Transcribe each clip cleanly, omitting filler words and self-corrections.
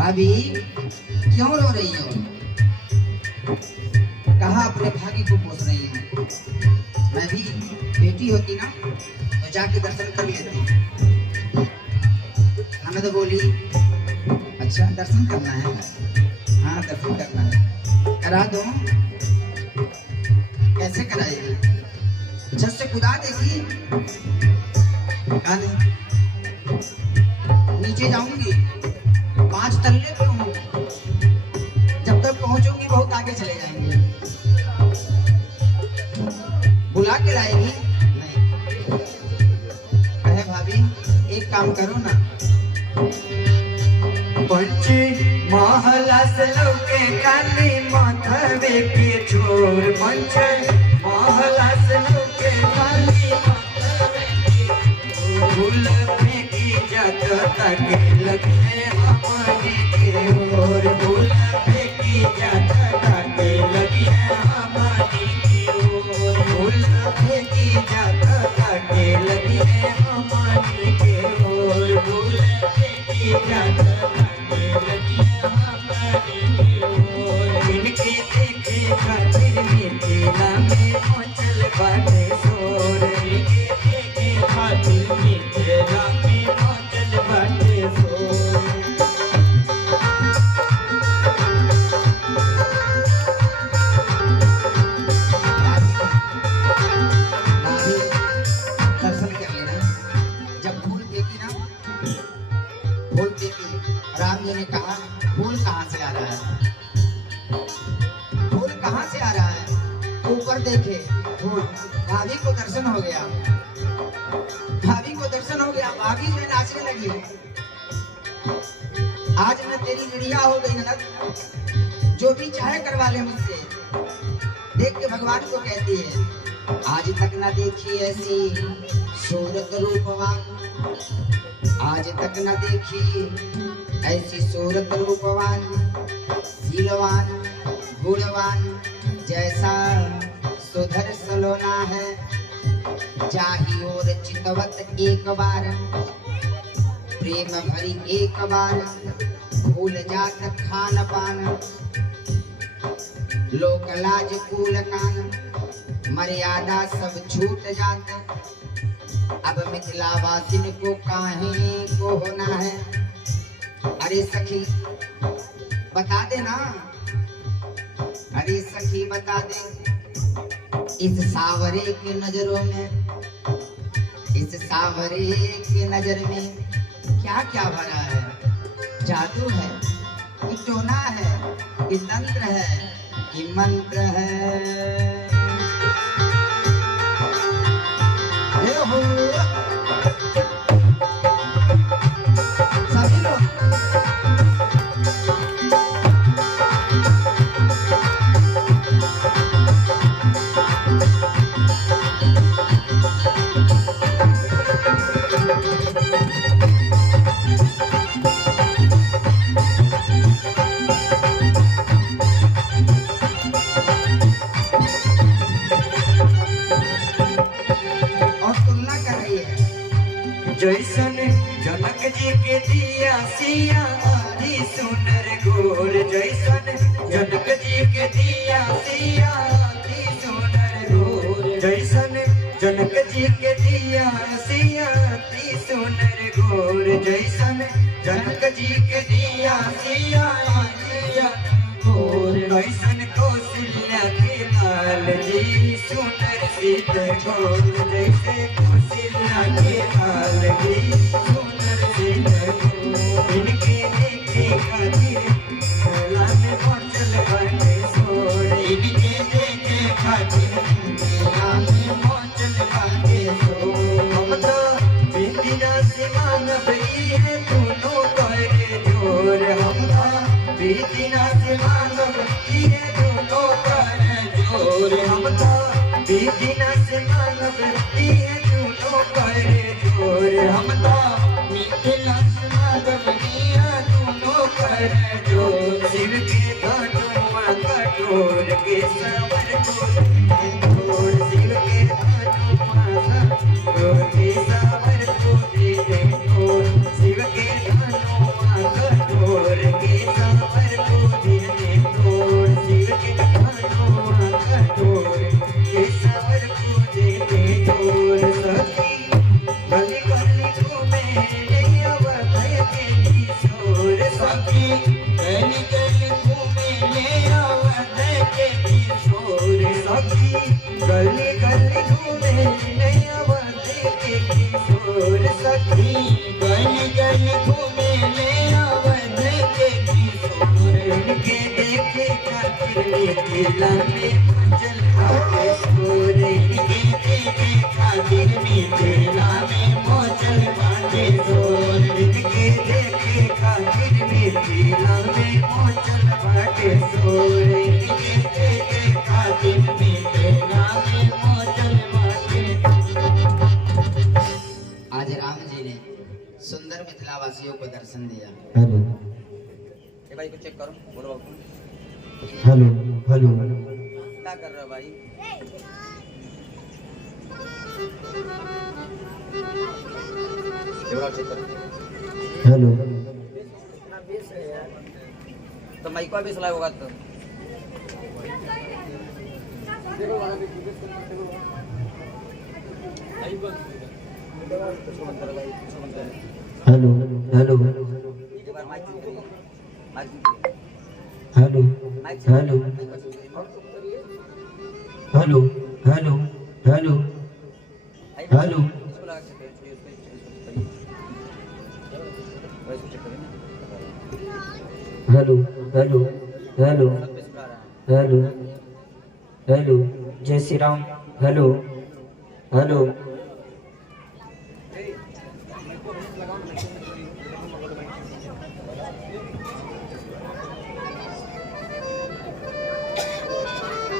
भाभी क्यों रो रही हो? कहा अपने भागी को पोस रही हो? मैं भी बेटी होती ना तो जाके दर्शन कर लेती। हमें तो बोली अच्छा दर्शन करना है, हाँ दर्शन करना है, करा दो। कैसे कराएगी? छत से कूदा देगी? कहा नहीं, नीचे जाऊंगी, 5 तल्ले पे हूँ, जब तक पहुंचूंगी बहुत आगे चले जाएंगे। बुला के लाएगी? नहीं। कहे भाभी एक काम करो ना, पंची महला से लौके काली माथवे के छोर, पंचे महला से लौके काली माथवे के छोर, फूल फेंकी जात ताके लगे हमारी के ओर, फूल फेंकी जात ताके लगी हमारी के ओर, फूल फेंकी जात ताके लगी हमारी के ओर, फूल फेंकी जात इनके देखे खातिर मिथिला में मचल बाटे शोर, इनके देखे खातिर मिथिला में मचल बाटे शोर। दर्शन कर लेना। जब फूल फेंकी ना, फूल फेंकी, राम जी ने कहा फूल कहाँ से आ रहा है? फूल कहाँ से आ रहा है? ऊपर देखे फूल, भाभी को दर्शन हो गया, भाभी को दर्शन हो गया, भाभी जो नाचने लगी। आज मैं तेरी गुड़िया हो गई ननद, जो भी चाहे करवा ले मुझसे। देख के भगवान को कहती है आज तक ना देखी ऐसी सूरत रूपवान, आज तक न देखी ऐसी सूरत रूपवान, शीलवान गुणवान, जैसा सुधर सलोना है, चाही और चितवत एक बार, प्रेम भरी एक बार, भूल जात खान पान, लोक लाज कूल कान, मर्यादा सब छूट जात, अब मिथिला वासिन को काहे को होना है? अरे सखी बता दे ना, अरे सखी बता दे, इस सावरे के नजरों में, इस सावरे के नजर में क्या क्या भरा है? जादू है कि टोना है कि तंत्र है कि मंत्र है? सभी लोग जैसन जनक जी के दिया सिया आदि सुनर गोर, जैसन जनक जी के दिया सिया आदि सुनर गोर, जैसन जनक जी के दिया सिया आदि सुनर गोर, जैसन जनक जी के दिया सिया आदि गोर, वैसन कौशल्या के लाल जी सुनर सीत गोर, जैसे कौशल्या के लाल जी सुनर सीत गोर, इनके देखे खातिर मेला में मचल बाटे शोर, इनके देखे खातिर मेला में मचल बाटे शोर। हम तो बेटिया से मांगब है दोनों कर जोर, हम तो बेटिया से मांगब है दोनों कर जोर, हम तो बेटिया से मांगब है दोनों कर जोर, हम तो मिथिला से मांगब है दोनों कर जोर। शिव के धनुआ कठोर के सवर को शिव के धनुआ कठोर के सवर को शिव के धनुआ कठोर के सखी गली गली घूमे ले अवध के किशोर सखी गली गली घूमे ले अवध के किशोर सखी गली गली घूमे ले अवध के किशोर इनके देखे खातिर मिथिला में चल आवे शोर इनके देखे खातिर मिथिला में मचल बाटे शोर इनके देखे खातिर मिथिला में मचल बाटे शोर इनके देखे खातिर मिथिला में मचल बाटे। आज राम जी ने सुंदर मिथिला वासियों को दर्शन दिया। हेलो ये भाई को चेक करो, बोलो बाबू हेलो हेलो क्या कर रहे हो भाई? चेक करो। हेलो तो माइक का भी सलाह होगा तो हेलो हेलो एक बार mike hello hello hello hello hello hello hello hello hello hello hello जय श्री राम हेलो हेलो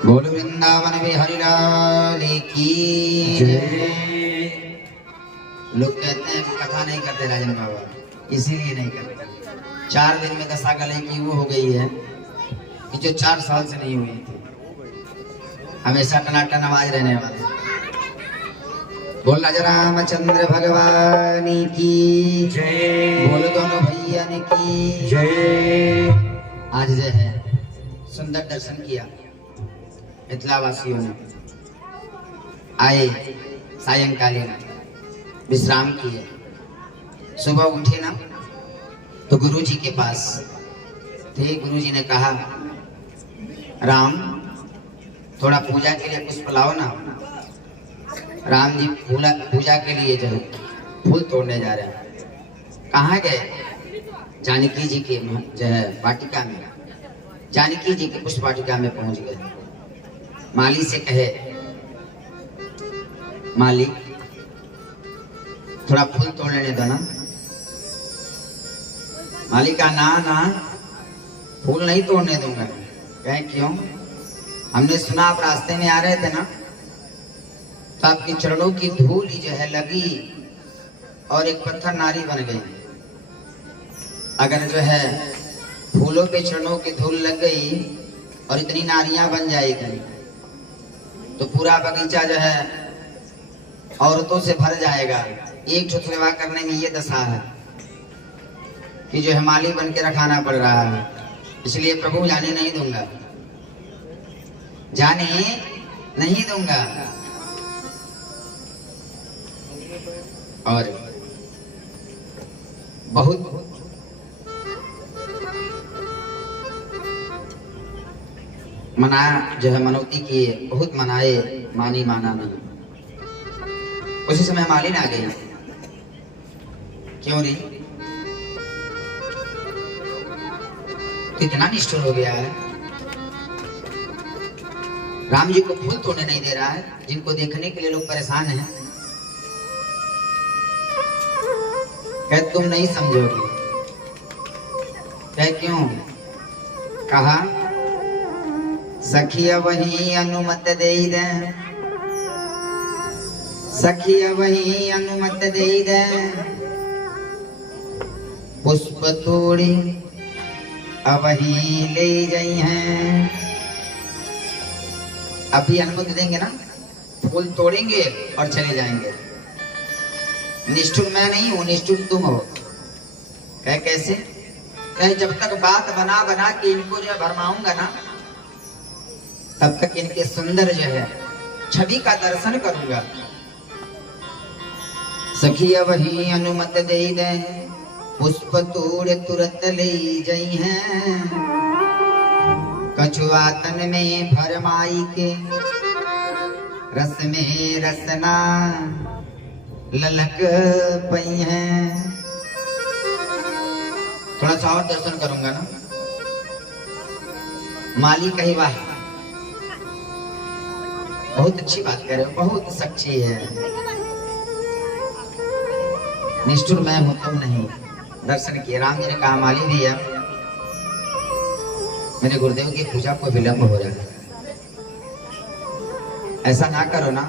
बोल वृंदावन बिहारी लाल की जय। लोग कहते हैं कि कथा नहीं करते राजन बाबा, इसीलिए नहीं करते। 4 दिन में दशा गले की वो हो गई है कि जो 4 साल से नहीं हुई थी। हमेशा टनाटन आवाज रहने वाली। बोल राजा रामचंद्र भगवान की जय बोल दोनों भैया की जय। आज जो है सुंदर दर्शन किया मिथिला वासियों ने। आए सायंकालीन विश्राम किए। सुबह उठे ना तो गुरुजी के पास थे। गुरुजी ने कहा राम थोड़ा पूजा के लिए पुष्प लाओ ना। राम जी पूजा के लिए जो है फूल तोड़ने जा रहे हैं। कहाँ गए? जानकी जी के जो है वाटिका में, जानकी जी के पुष्प वाटिका में पहुंच गए। माली से कहे मालिक थोड़ा फूल तोड़ लेने दो ना। मालिक का ना फूल नहीं तोड़ने दूंगा। कहे क्यों? हमने सुना आप रास्ते में आ रहे थे ना तो आपके चरणों की धूल ही जो है लगी और एक पत्थर नारी बन गई। अगर जो है फूलों के चरणों की धूल लग गई और इतनी नारियां बन जाएगी तो पूरा बगीचा जो है औरतों से भर जाएगा। एक सेवा करने में ये दशा है कि जो है माली बन के रखाना पड़ रहा है। इसलिए प्रभु जाने नहीं दूंगा, जाने नहीं दूंगा। और बहुत मना जो है मनौती किए, बहुत मनाए, मानी माना नहीं। उसी समय मालिन आ गई। क्यों नहीं? कितना निष्ठुर हो गया है। राम जी को फूल तोड़ने नहीं दे रहा है, जिनको देखने के लिए लोग परेशान हैं। कह तुम नहीं समझोगे। कह क्यों? कहा सखिया वही अनुमत दे दे, सखिया वही अनुमत दे दे, पुष्प तोड़ी अवही ले जाई हैं। अभी अनुमति देंगे ना, फूल तोड़ेंगे और चले जाएंगे। निष्ठुर मैं नहीं हूं, निष्ठुर तुम हो। कह कैसे? कह जब तक बात बना बना के इनको जो भरमाऊंगा ना तब तक इनके सुंदर जो है छवि का दर्शन करूंगा। सखिया वही अनुमत दे दे, पुष्प तोड़ तुरत ले जई हैं, कछुआ तन में भरमाई के, रस में रसना ललक पई हैं। थोड़ा सा और दर्शन करूंगा ना। माली कही वाह, बहुत अच्छी बात कर रहे हो, बहुत सच्ची है। निष्ठुर मैं हूं तुम नहीं। दर्शन किए। राम जी ने कहा माली भैया मेरे गुरुदेव की पूजा को विलंब हो रहा है, ऐसा ना करो ना।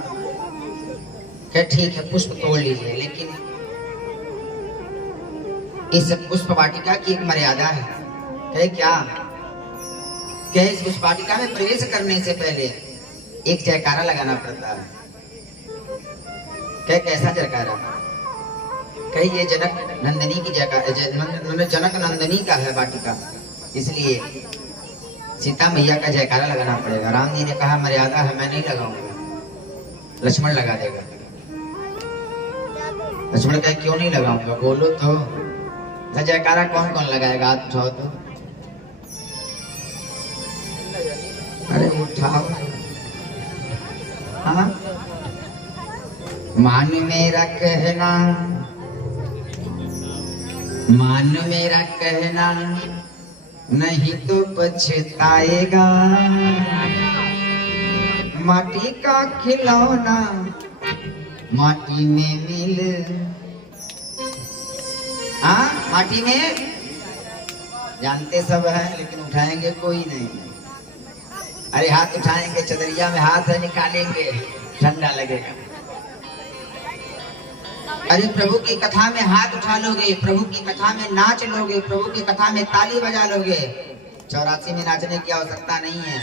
क्या ठीक है पुष्प तोड़ लीजिए, लेकिन इस पुष्प वाटिका की एक मर्यादा है। कहे क्या? क्या इस पुष्प वाटिका में प्रवेश करने से पहले एक जयकारा लगाना पड़ता है। क्या कैसा जयकारा? कही ये जनक नंदिनी की जयकारा, जनक नंदिनी का है वाटिका, इसलिए सीता मैया का जयकारा लगाना पड़ेगा। राम जी ने कहा मर्यादा है, मैं नहीं लगाऊंगा, लक्ष्मण लगा देगा। लक्ष्मण कहे क्यों नहीं लगाऊंगा, बोलो तो। जयकारा कौन कौन लगाएगा? हाथ उठाओ तो। अरे उठाओ। हाँ, मान मेरा कहना, मान मेरा कहना नहीं तो पछताएगा, माटी का खिलौना माटी में मिल। हाँ, माटी में जानते सब है, लेकिन उठाएंगे कोई नहीं। अरे हाथ उठाएंगे, चदरिया में हाथ है निकालेंगे, ठंडा लगेगा। अरे प्रभु की कथा में हाथ उठा लोगे, प्रभु की कथा में नाच लोगे, प्रभु की कथा में ताली बजा लोगे। 84 में नाचने की आवश्यकता नहीं है,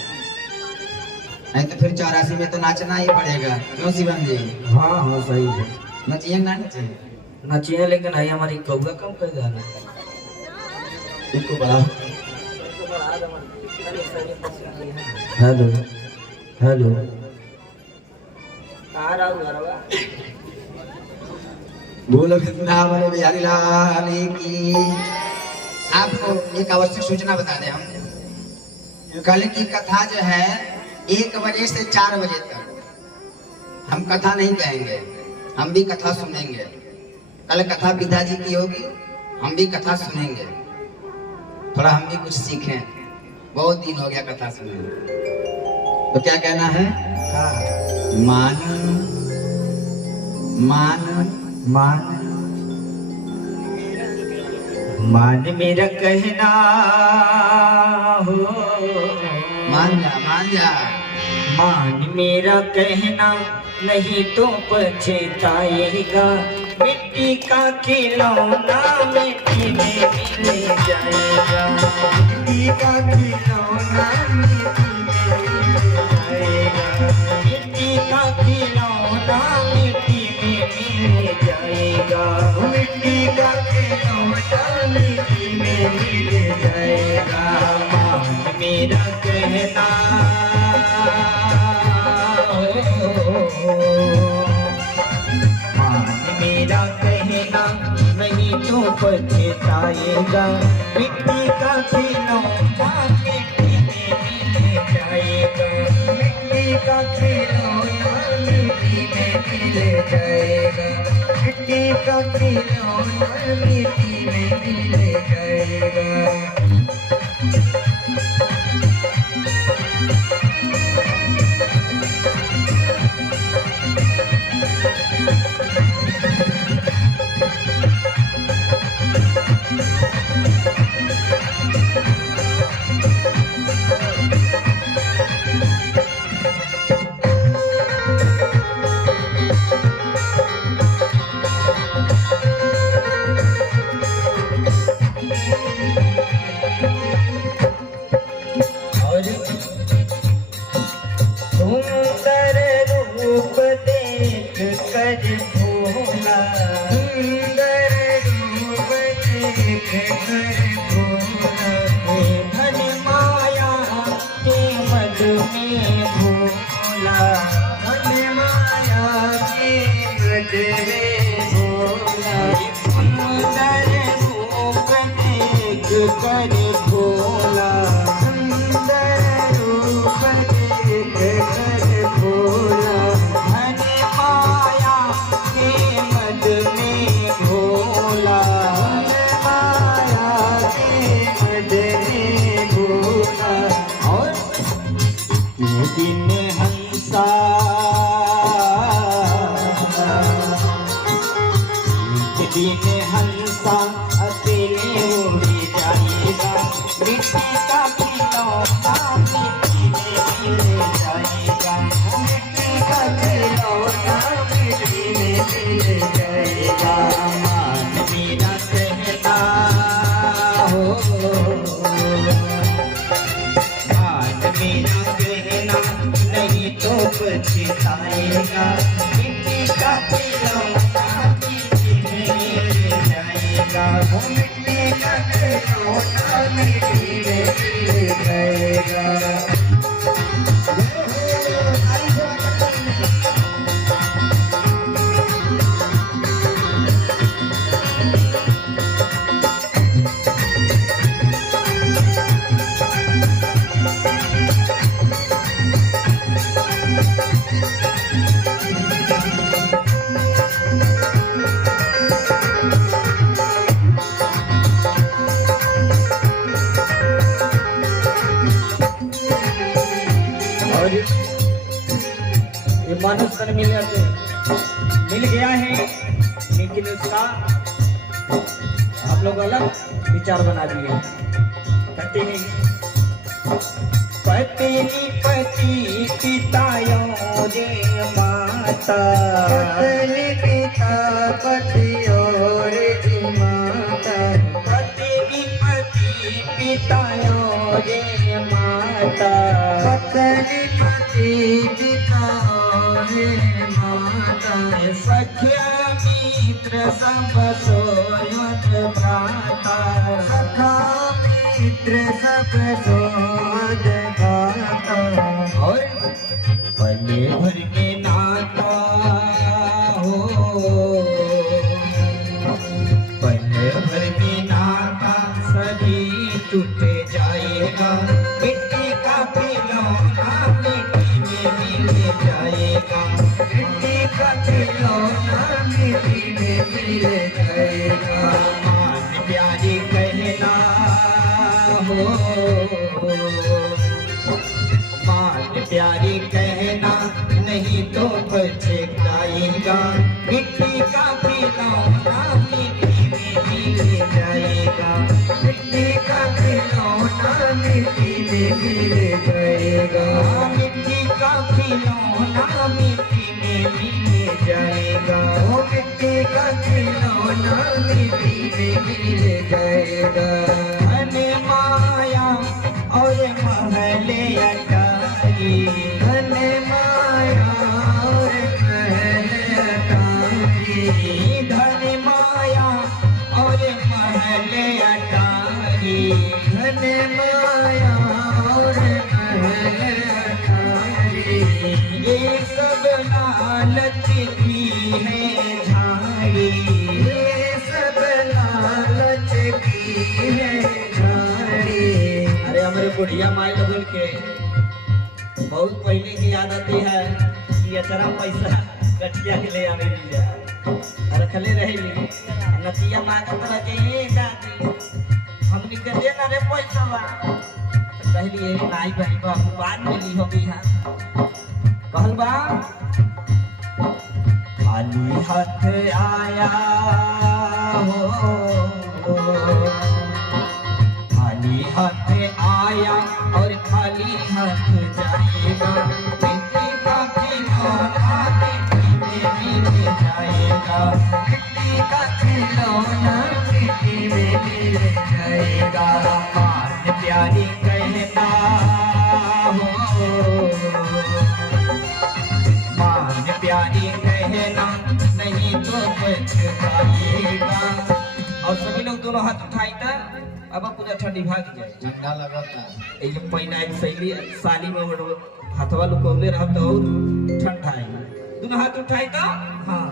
नहीं तो फिर 84 में तो नाचना ही पड़ेगा। क्यों शिवन जी? हाँ हाँ सही है। नचिए ना नचिए? नचिए, लेकिन है हमारी कौआ कम कर गाना। इनको बढ़ाओ। Hello hello. बोलो वृंदावन बिहारी लाल की। आपको एक आवश्यक सूचना बता दें हम, कल की कथा जो है 1 बजे से 4 बजे तक हम कथा नहीं कहेंगे, हम भी कथा सुनेंगे। कल कथा पिताजी की होगी, हम भी कथा सुनेंगे, थोड़ा हम भी कुछ सीखें। बहुत दिन हो गया कथा सुने। तो क्या कहना है? मान मान मान मान मेरा कहना हो, मान जा मान जा। मान मेरा कहना नहीं तो पछताएगा, मिट्टी का खिलौना मिट्टी में मिल जाएगा, मिट्टी का खिलौना मिट्टी में मिल जाएगा, मिट्टी का खिलौना मिट्टी में मिल जाएगा, मिट्टी का खिलौना मिट्टी में मिल जाएगा। मान मेरा कहना मेरा कहना नहीं तो पछताएगा, मिट्टी का खिलौना मिट्टी में मिल जाएगा, मिट्टी का खिलौना मिट्टी में मिल जाएगा, मिट्टी का खिलौना मिट्टी में मिल जाएगा। सुंदर रूप देख कर भोला, सुंदर रूप देख कर भोला, धन माया के मद में भोला, धन माया के मद में भोला, सुंदर रूप कर भोला सुंदर रूप देख कर भोला धन माया के मद में भोला माया के मद में भोला। और ये दिन हंसा दिन हंसा अकेले उड़ जाएगा मिट्टी का खिलौना मिट्टी में मिल जाएगा मिट्टी का खिलौना मिट्टी में मिल जाएगा। मान मेरा कहना हो मान मेरा कहना नहीं तो पछताएगा मिट्टी का खिलौना वो मिट्टी का खिलौना मिट्टी में मिल जाएगा। ये मानुष तन मिल गया है लेकिन उसका आप लोग अलग विचार बना दिए। कहते हैं पत्नी पति पितायों रे माता पत्नी पिता पतियों रे माता पत्नी पति पितायों रे माता पत्नी पति पितायों रे माता सख्या मित्र सब सोयत भ्राता सखा मित्र सब सोयत भ्राता। और पले भर के नाता हो पले भर के नाता सभी टूट जाएगा मिट्टी का खिलौना मिट्टी में मिल जाएगा मिट्टी का खिलौना मिट्टी में मिल जाएगा। मान प्यारी कहना हो मान प्यारी कहना नहीं तो पछताएगा मिट्टी का खिलौना मिट्टी में मिल जाएगा मिट्टी का खिलौना मिट्टी में मिल जाएगा मिट्टी का खिलौना मिट्टी में मिल जाएगा वो मिट्टी का खिलौना मिट्टी में मिल जाएगा। धन माया और महले अटारी धन माया और महले अटारी धन माया और महले अटारी धन माया और महले अटारी ये सब लालच की है झाड़ी ये सब लालच की है झाड़ी। अरे हमारे बुढ़िया माई लोगन के बहुत पहले की याद आती है कि अचरा पैसा कटिया के ले आवे लिया रखले रही नतिया मांगत रहे दादी हमनी के दे ना रे पैसा बा कहली नहीं भाई बाबू बाद में ली होगी हां कहल बा खाली हाथ आया हो खाली हाथ आया और खाली हाथ जाएगा मिट्टी का खिलौना मिट्टी में मिल जाएगा मिट्टी का खिलौना मिट्टी में मिल जाएगा। मान प्यारी कहना हो मान प्यारी कहना नहीं तो पछताएगा। और सभी लोग दोनों हाथ उठाई था अब पूरा ठंडी भाग जाए ठंडा लगता ये जो पहिना शैली साली में हाथवा लुकौले रह तो ठंडा है दोनों हाथ उठाई तो हाँ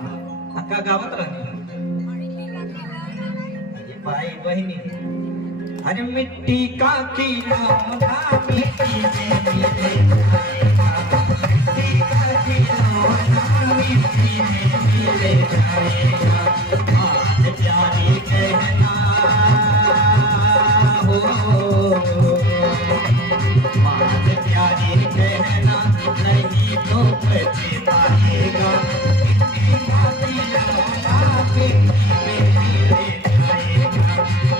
अक्का गावत रहे ये भाई बहनी अरे मिट्टी का खिलौना मिट्टी में मिले जाएगा, मिट्टी का खिलौना मिट्टी में मिले जाएगा। बात प्यारी कहना हो, बात प्यारी कहना नहीं तो पछताएगा। मिट्टी का खिलौना मिट्टी में मिले जाएगा,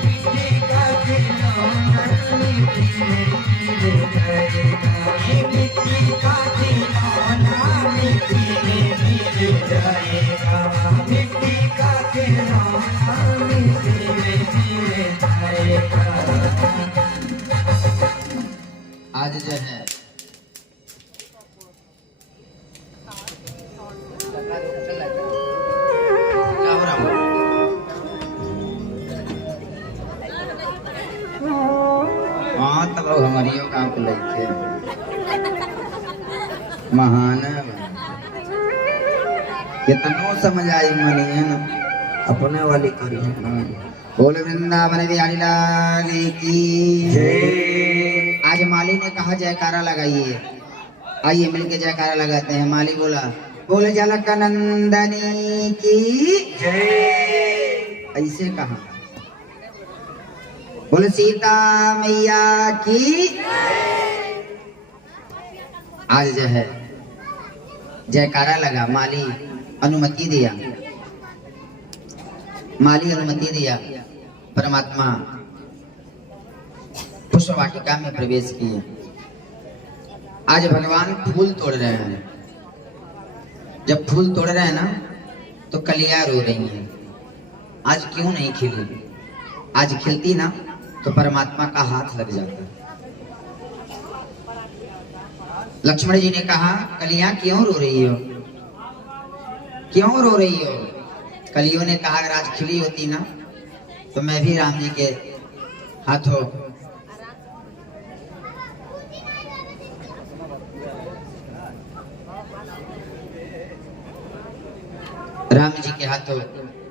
मिट्टी का खिलौना मिट्टी में मिले जाएगा। ये मिट्टी का खिलौना मिट्टी में मिले जाएगा, मिट्टी का खिलौना मिट्टी में मिले जाएगा। आज जो है क्या हो रहा है? हाँ तब हमारियों काम को लेके महान कितनो समझ आई मनी है ना अपने वाली करी है। बोल वृंदावन बिहारी लाल की जय। आज माली ने कहा जयकारा लगाइए, आइए मिलके जयकारा लगाते हैं। माली बोला बोल जनक नंदनी की जय। ऐसे कहा बोल सीता मैया की। आज जो है जयकारा लगा, माली अनुमति दिया, माली अनुमति दिया। परमात्मा पुष्प वाटिका में प्रवेश किए। आज भगवान फूल तोड़ रहे हैं। जब फूल तोड़ रहे हैं ना तो कलियां रो रही हैं। आज क्यों नहीं खिली? आज खिलती ना तो परमात्मा का हाथ लग जाता। लक्ष्मण जी ने कहा कलियां क्यों रो रही हो, क्यों रो रही हो? कलियों ने कहा अगर आज खिली होती ना तो मैं भी राम जी के हाथों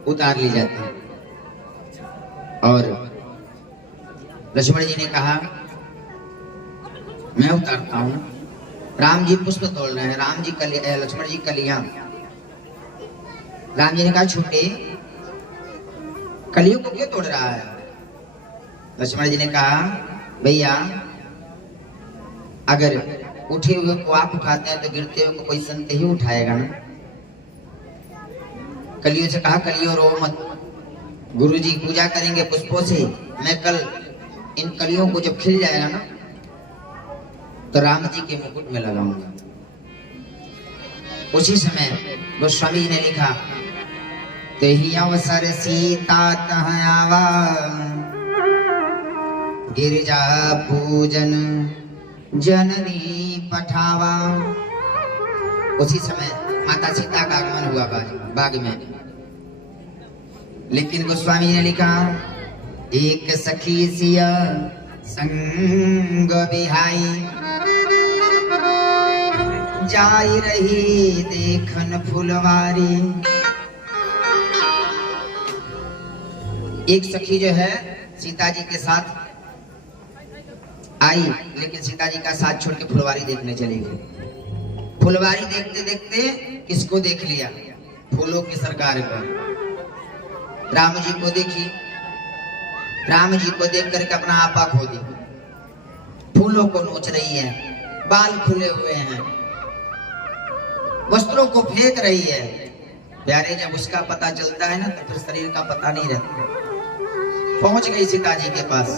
उतार ली जाती। और लक्ष्मण जी ने कहा मैं उतारता हूं। राम जी पुष्प तोड़ रहे हैं, राम जी लक्ष्मण जी कलियां। राम जी ने कहा छोटे कलियों को क्यों तोड़ रहा है? लक्ष्मण जी ने कहा भैया अगर उठे हुए को आप उठाते हैं तो गिरते हुए को कोई संत ही उठाएगा ना। कलियों से कहा कलियों रो मत, गुरु जी पूजा करेंगे पुष्पों से। मैं कल इन कलियों को जब खिल जाएगा ना तो राम जी के मुकुट में लगाऊंगा। उसी समय गोस्वामी जी ने लिखा तेहि अवसर सीता तह आवा, गिरिजा पूजन जननी पठावा। उसी समय माता सीता का आगमन हुआ बाग में। लेकिन गोस्वामी ने लिखा एक सखी सिया संग बिहाई, जाई रही देखन फुलवारी। एक सखी जो है सीता जी के साथ आई, लेकिन सीता जी का साथ छोड़ के फुलवारी देखने चली गई। फुलवारी देखते देखते किसको देख लिया? फूलों की सरकार को। राम जी को देखी, राम जी को देख करके अपना आपा खो दी। फूलों को नोच रही है, बाल खुले हुए हैं, वस्त्रों को फेंक रही है। प्यारे जब उसका पता चलता है ना तो फिर शरीर का पता नहीं रहता। पहुंच गई सीता जी के पास।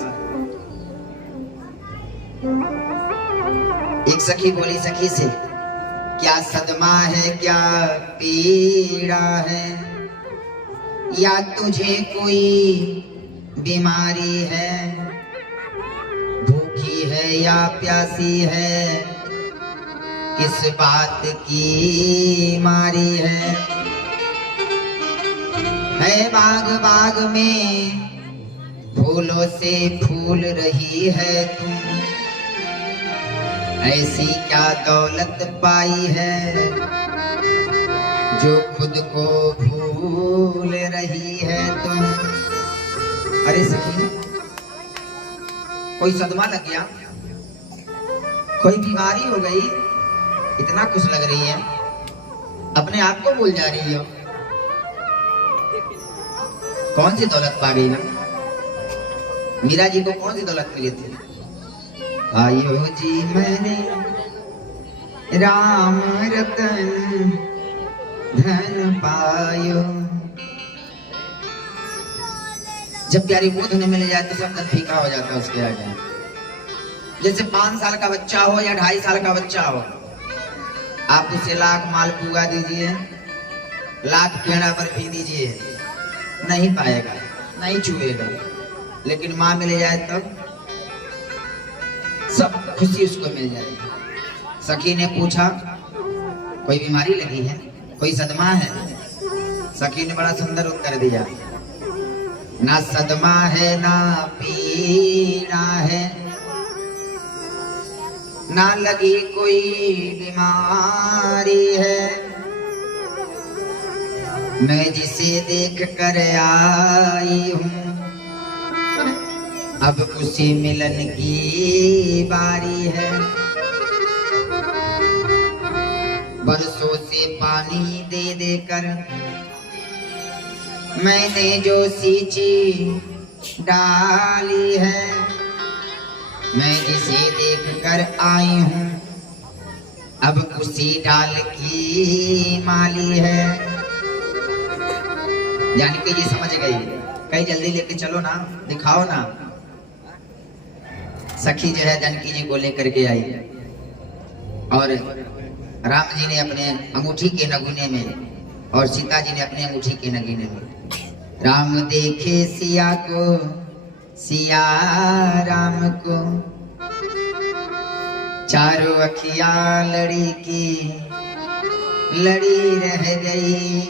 एक सखी बोली सखी से क्या सदमा है क्या पीड़ा है, या तुझे कोई बीमारी है, भूखी है या प्यासी है, किस बात की मारी है बाग बाग में फूलों से फूल रही है तुम, ऐसी क्या दौलत पाई है जो खुद को भूल रही है तुम। अरे सखी कोई सदमा लग गया, कोई बीमारी हो गई, इतना खुश लग रही है, अपने आप को भूल जा रही हो। कौन सी दौलत पा गई ना? मीरा जी को कौन सी दौलत मिली थी? आयो जी मैंने राम रतन धन पायो। जब प्यारी बोध होने मिल जाए तो सब धन फीका हो जाता है उसके आगे। जैसे 5 साल का बच्चा हो या 2.5 साल का बच्चा हो, आप उसे लाख माल पुआ दीजिए, लाख पेड़ा बर्फी दीजिए, नहीं पाएगा, नहीं छुएगा। लेकिन माँ मिल जाए तब सब खुशी उसको मिल जाएगी। सखी ने पूछा कोई बीमारी लगी है, कोई सदमा है? सखी ने बड़ा सुंदर उत्तर दिया, ना सदमा है ना पीड़ा है, ना लगी कोई बीमारी है, मैं जिसे देख कर आई हूँ अब उसे मिलन की बारी है। बरसों से पानी दे देकर मैंने जो सींची डाली है, मैं जिसे देख कर आई हूँ अब उसी डाल की माली है। जानकी जी समझ गई, कहीं जल्दी लेके चलो ना, दिखाओ ना। सखी जो है जानकी जी को लेकर के आई और राम जी ने अपने अंगूठी के नगीने में और सीता जी ने अपने अंगूठी के नगीने में। राम देखे सिया को, सिया राम को, चारों अखिया लड़ी की लड़ी रह गई।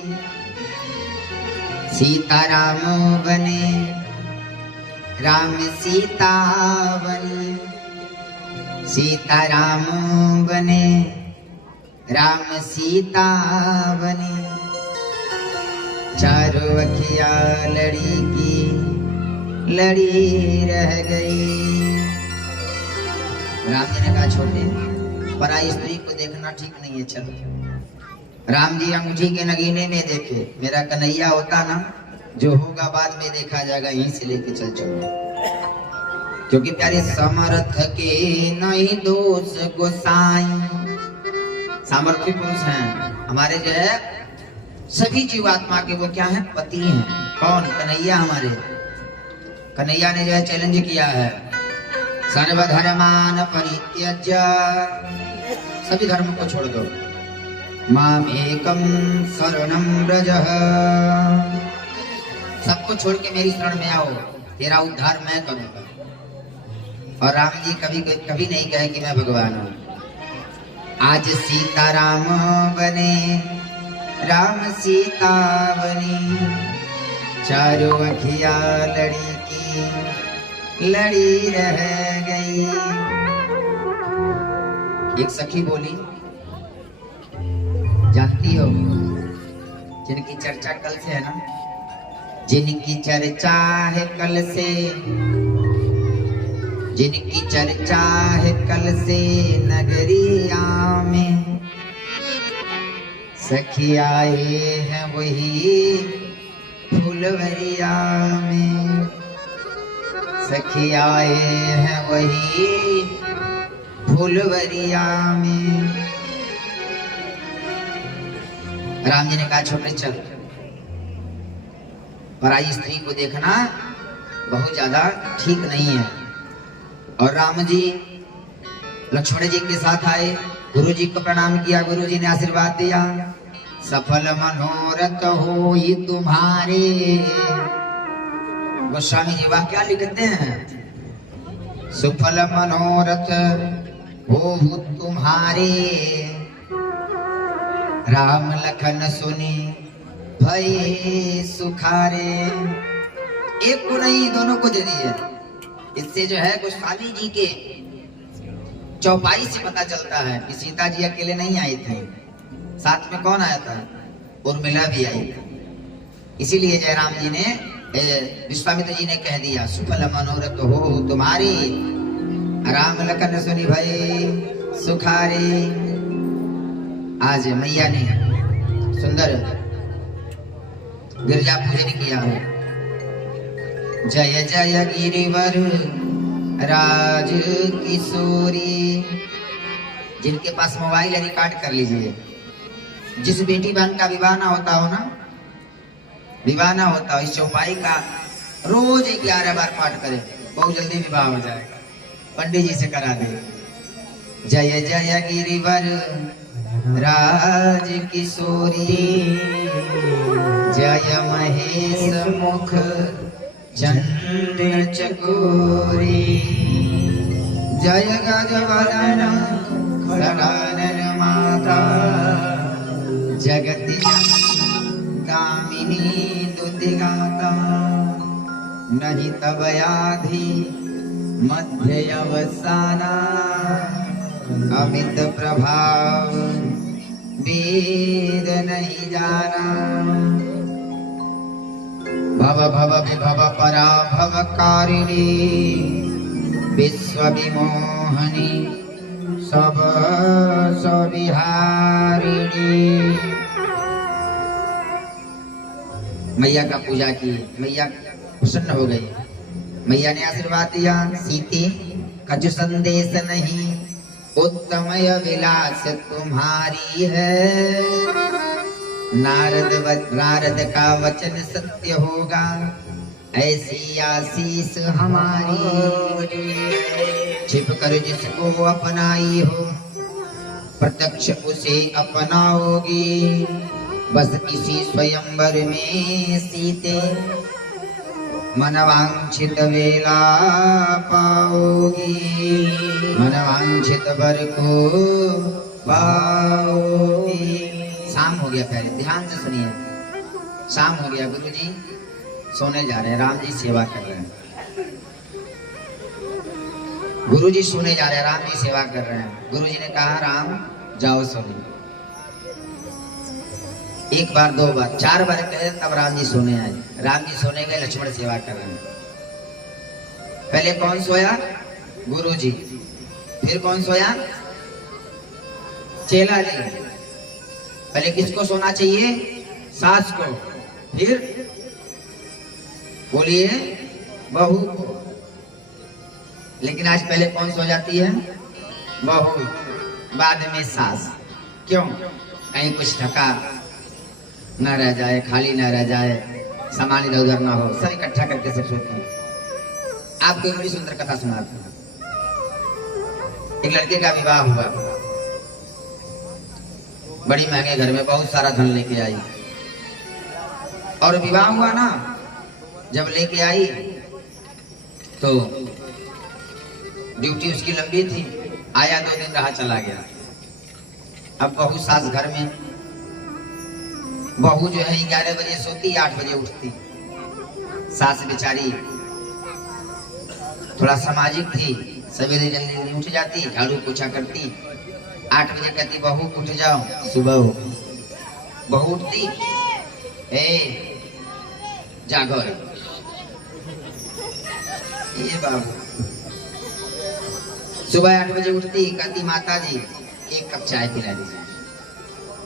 सीता राम बने, राम सीता बनी, सीता राम बने, राम सीता बनी। चारों अखिया लड़ी की लड़ी रह गई। राम जी ने कहा छोटे, पराई स्त्री को देखना ठीक नहीं है, चलो। राम जी अंगूठी के नगीने में देखे, मेरा कन्हैया होता ना, जो होगा बाद में देखा जाएगा, यहीं से लेके चल चलो। क्योंकि प्यारे समर्थ के नहीं दोष गोसाई, सामर्थ्य पुरुष हैं हमारे, जो है सभी जीवात्मा के वो क्या है? पति हैं। कौन? कन्हैया हमारे। कन्हैया ने जो है चैलेंज किया है, सर्वधर्मान परित्यज्य, सभी धर्म को छोड़ दो, माम एकम शरणम व्रजः, सबको छोड़ के मेरी शरण में आओ, तेरा उद्धार मैं करूंगा। और राम जी कभी नहीं कहे कि मैं भगवान हूं। आज सीता राम बने, राम सीता बनी, चारों अखिया लड़ी की लड़ी रह गई। एक सखी बोली, जानती हो जिनकी चर्चा कल से है ना, जिनकी चर्चा है कल से, जिनकी चर्चा है कल से नगरिया में, सखी आए हैं वही फुलवरिया में, सखी आए हैं वही फुलवरिया में। राम जी ने कहा छोटे चल, पराई स्त्री को देखना बहुत ज्यादा ठीक नहीं है। और राम जी लक्ष्मण जी के साथ आए, गुरु जी को प्रणाम किया, गुरु जी ने आशीर्वाद दिया, सफल मनोरथ हो ये तुम्हारे। गोस्वामी जी वाह क्या लिखते हैं, सुफल मनोरथ हो तुम्हारे, राम लखन सुनी भय सुखारे। एक को नहीं, दोनों को दे दिए। इससे जो है गोस्वामी जी के चौपाई से पता चलता है कि सीता जी अकेले नहीं आई थे, साथ में कौन आया था? उर्मिला भी आई थी। इसीलिए जयराम जी ने, विश्वामित्र जी ने कह दिया, सुफल मनोरथ हो तुम्हारी, राम लखन सुनी भई सुखारी। आज मैया ने सुंदर गिरजा पूजन किया है। जय जय गिरिवर राज किशोरी। जिनके पास मोबाइल है रिकॉर्ड कर लीजिए। जिस बेटी बहन का विवाह ना होता हो ना, विवाह ना होता हो, इस चौपाई का रोज 11 बार पाठ करें, बहुत जल्दी विवाह हो जाएगा। पंडित जी से करा दे। जय जय गिरिवर राज किशोरी। जय महेश मुख चंद्र चकोरी। जय गजवदन खगानन माता। जगति कामिनी दुतिगाता। नहीं तब आधि मध्य अवसाना। अमित प्रभाव वेद नहीं जाना। भव भव विभव पराभव कारिणी। विश्व विमोहनी सब सविहारिणी। मैया का पूजा की, मैया प्रसन्न हो गई। मैया ने आशीर्वाद दिया। सीते कछु संदेश नहीं, उत्तम विलास तुम्हारी है। नारद का वचन सत्य होगा, ऐसी आशीष हमारी। छिप कर जिसको अपनाई हो, प्रत्यक्ष उसे अपनाओगी। बस इसी स्वयंवर में सीते, मनवांछित वेला पाओगी। मनवांछित वर को पाओगी। शाम हो गया, पहले ध्यान से सुनिए। शाम हो गया, गुरुजी सोने जा रहे हैं, राम जी सेवा कर रहे हैं। गुरुजी सोने जा रहे हैं, राम जी सेवा कर रहे हैं। गुरुजी ने कहा राम जाओ सोने। एक बार, दो बार, 4 बार कहे तब राम जी सोने आए। राम जी सोने गए, लक्ष्मण सेवा कर रहे हैं। पहले कौन सोया? गुरुजी। फिर कौन सोया? चेला जी। पहले किसको सोना चाहिए? सास को। फिर बोलिए बहू को। लेकिन आज पहले कौन सो जाती है? बहू, बाद में सास। क्यों? कहीं कुछ ढका न रह जाए, खाली न रह जाए, सामान इधर उधर ना हो, सब इकट्ठा करके सब सोते हैं। आपको एक बड़ी सुंदर कथा सुनाता हूं। एक लड़के का विवाह हुआ, बड़ी महंगे घर में, बहुत सारा धन लेके आई। और विवाह हुआ ना, जब लेके आई तो ड्यूटी उसकी लंबी थी। आया 2 दिन रहा, चला गया। अब बहू सास घर में। बहू जो है 11 बजे सोती, 8 बजे उठती। सास बेचारी थोड़ा सामाजिक थी, सवेरे जल्दी उठ जाती, झाड़ू पोछा करती। 8 बजे कहती बहू उठ जाओ, सुबह हो। बहू उठती, ए जागो रे। ये बाबू सुबह 8 बजे उठती, कहती माता जी 1 कप चाय पिला दीजिए।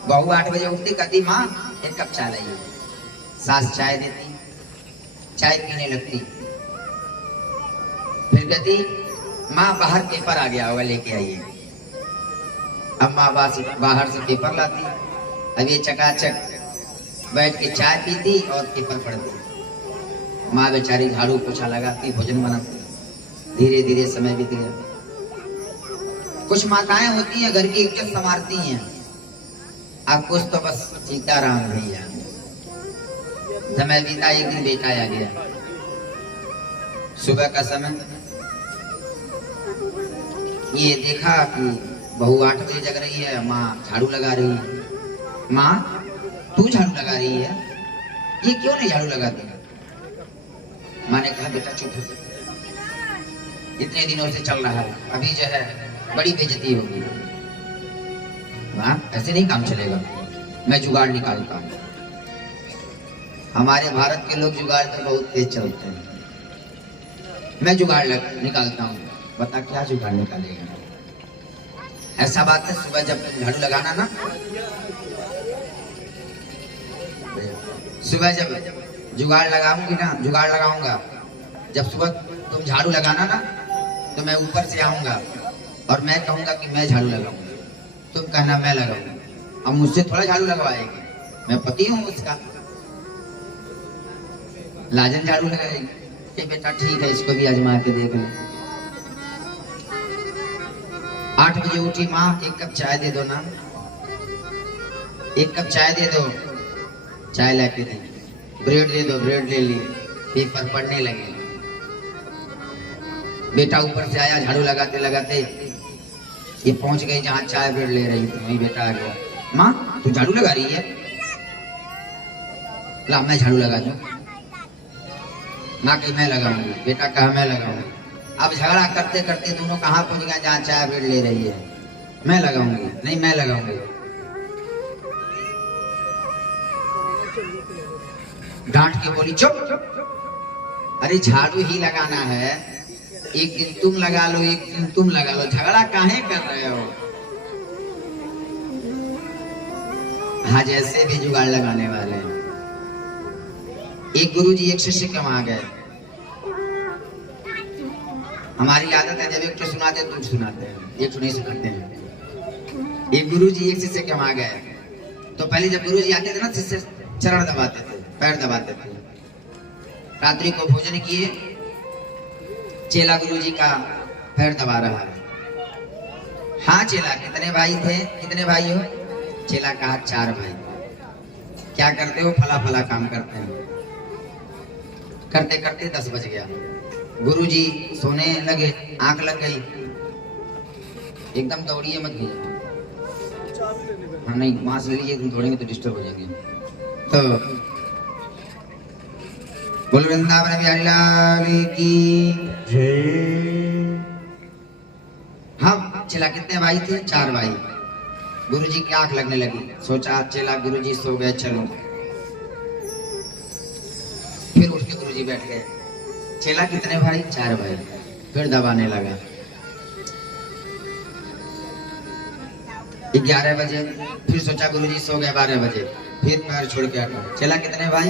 बहू 8 बजे उठती, कहती माँ 1 कप चाय लाइए। सास चाय देती, चाय पीने लगती। फिर कहती माँ बाहर पेपर आ गया होगा, लेके आइए। अब माँ बाहर से पेपर लाती। अब ये चकाचक बैठ के चाय पीती और पेपर पढ़ती। माँ बेचारी झाड़ू पोछा लगाती, भोजन बनाती। धीरे धीरे समय बीत गया। कुछ माताएं होती हैं घर की इज्जत संवारती हैं। अब कुछ तो बस सीताराम भैया। समय बीता, एक दिन बेटा आ गया। सुबह का समय, ये देखा कि बहू 8 बजे जग रही है, माँ झाड़ू लगा रही है। माँ तू झाड़ू लगा रही है, ये क्यों नहीं झाड़ू लगाती? माँ ने कहा बेटा चुप हो, इतने दिनों से चल रहा है, अभी जो है बड़ी बेइज्जती होगी। वहाँ ऐसे नहीं काम चलेगा, मैं जुगाड़ निकालता हूँ। हमारे भारत के लोग जुगाड़ तो बहुत तेज चलते हैं। मैं जुगाड़ निकालता हूँ। बता क्या जुगाड़ निकालेगा। ऐसा बात है, सुबह जब तुम झाड़ू लगाना ना, सुबह जब जुगाड़ लगाऊंगी ना, जुगाड़ लगाऊंगा, जब सुबह तुम झाड़ू लगाना ना तो मैं ऊपर से आऊंगा और मैं कहूंगा कि मैं झाड़ू लगाऊंगा, तुम कहना मैं लगाऊंगा। अब मुझसे थोड़ा झाड़ू लगवाएगी, मैं पति हूँ उसका। लाजन झाड़ू लगाएगी कि बेटा ठीक है, इसको भी आजमा के देख ले। 8 बजे उठी माँ, 1 कप चाय दे दो ना, 1 कप चाय दे दो, चाय लाके दी। ब्रेड दे दो, ब्रेड ले ली, पेपर पढ़ने लगे। बेटा ऊपर से आया, झाड़ू लगाते लगाते ये पहुंच गई जहाँ चाय ब्रेड ले रही थी, वही बेटा आ गया। माँ तू झाड़ू लगा रही है? ला मैं झाड़ू लगा दूं। माँ कही मैं लगाऊंगी, बेटा कहा मैं लगाऊंगी। अब झगड़ा करते करते दोनों कहाँ पहुंच गए जहाँ चाय ब्रेड ले रही है। मैं लगाऊंगी, नहीं मैं लगाऊंगी। डांट के बोली चुप, अरे झाड़ू ही लगाना है, एक दिन तुम लगा लो, एक दिन तुम लगा लो, झगड़ा काहे कर रहे हो। हाँ जैसे भी जुगाड़ लगाने वाले हैं। एक गुरुजी एक शिष्य के वहां गए। हमारी आदत है जब एक तो सुनाते दूसरे सुनाते हैं, एक तो नहीं सुनाते हैं। एक गुरुजी एक शिष्य के वहां गए तो पहले जब गुरुजी आते थे ना, शिष्य चरण दबाते थे, पैर दबाते थे। रात्रि को भोजन किए, चेला गुरुजी का पैर दबा रहा है। हाँ चेला, कितने भाई थे, कितने भाई हो? चेला कहा 4 भाई। क्या करते हो? फला फला काम करते हैं। करते करते 10 बज गया। गुरुजी सोने लगे, आंख लग गई। एकदम दौड़िए मत भैया, हाँ नहीं मांस ले लीजिए, तुम दौड़ेंगे तो डिस्टर्ब हो जाएंगे। तो बोल वृंदावन बिहारी लाल की जय। हम चेला कितने भाई थे? 4 भाई। गुरुजी की आंख लगने लगी, सोचा चेला गुरुजी सो गए, चलो। फिर उठ के गुरुजी बैठ गए। चेला कितने भाई? 4 भाई। फिर दबाने लगा। 11 बजे फिर सोचा गुरुजी सो गए, 12 बजे फिर पैर छोड़ के हटा। चेला कितने भाई?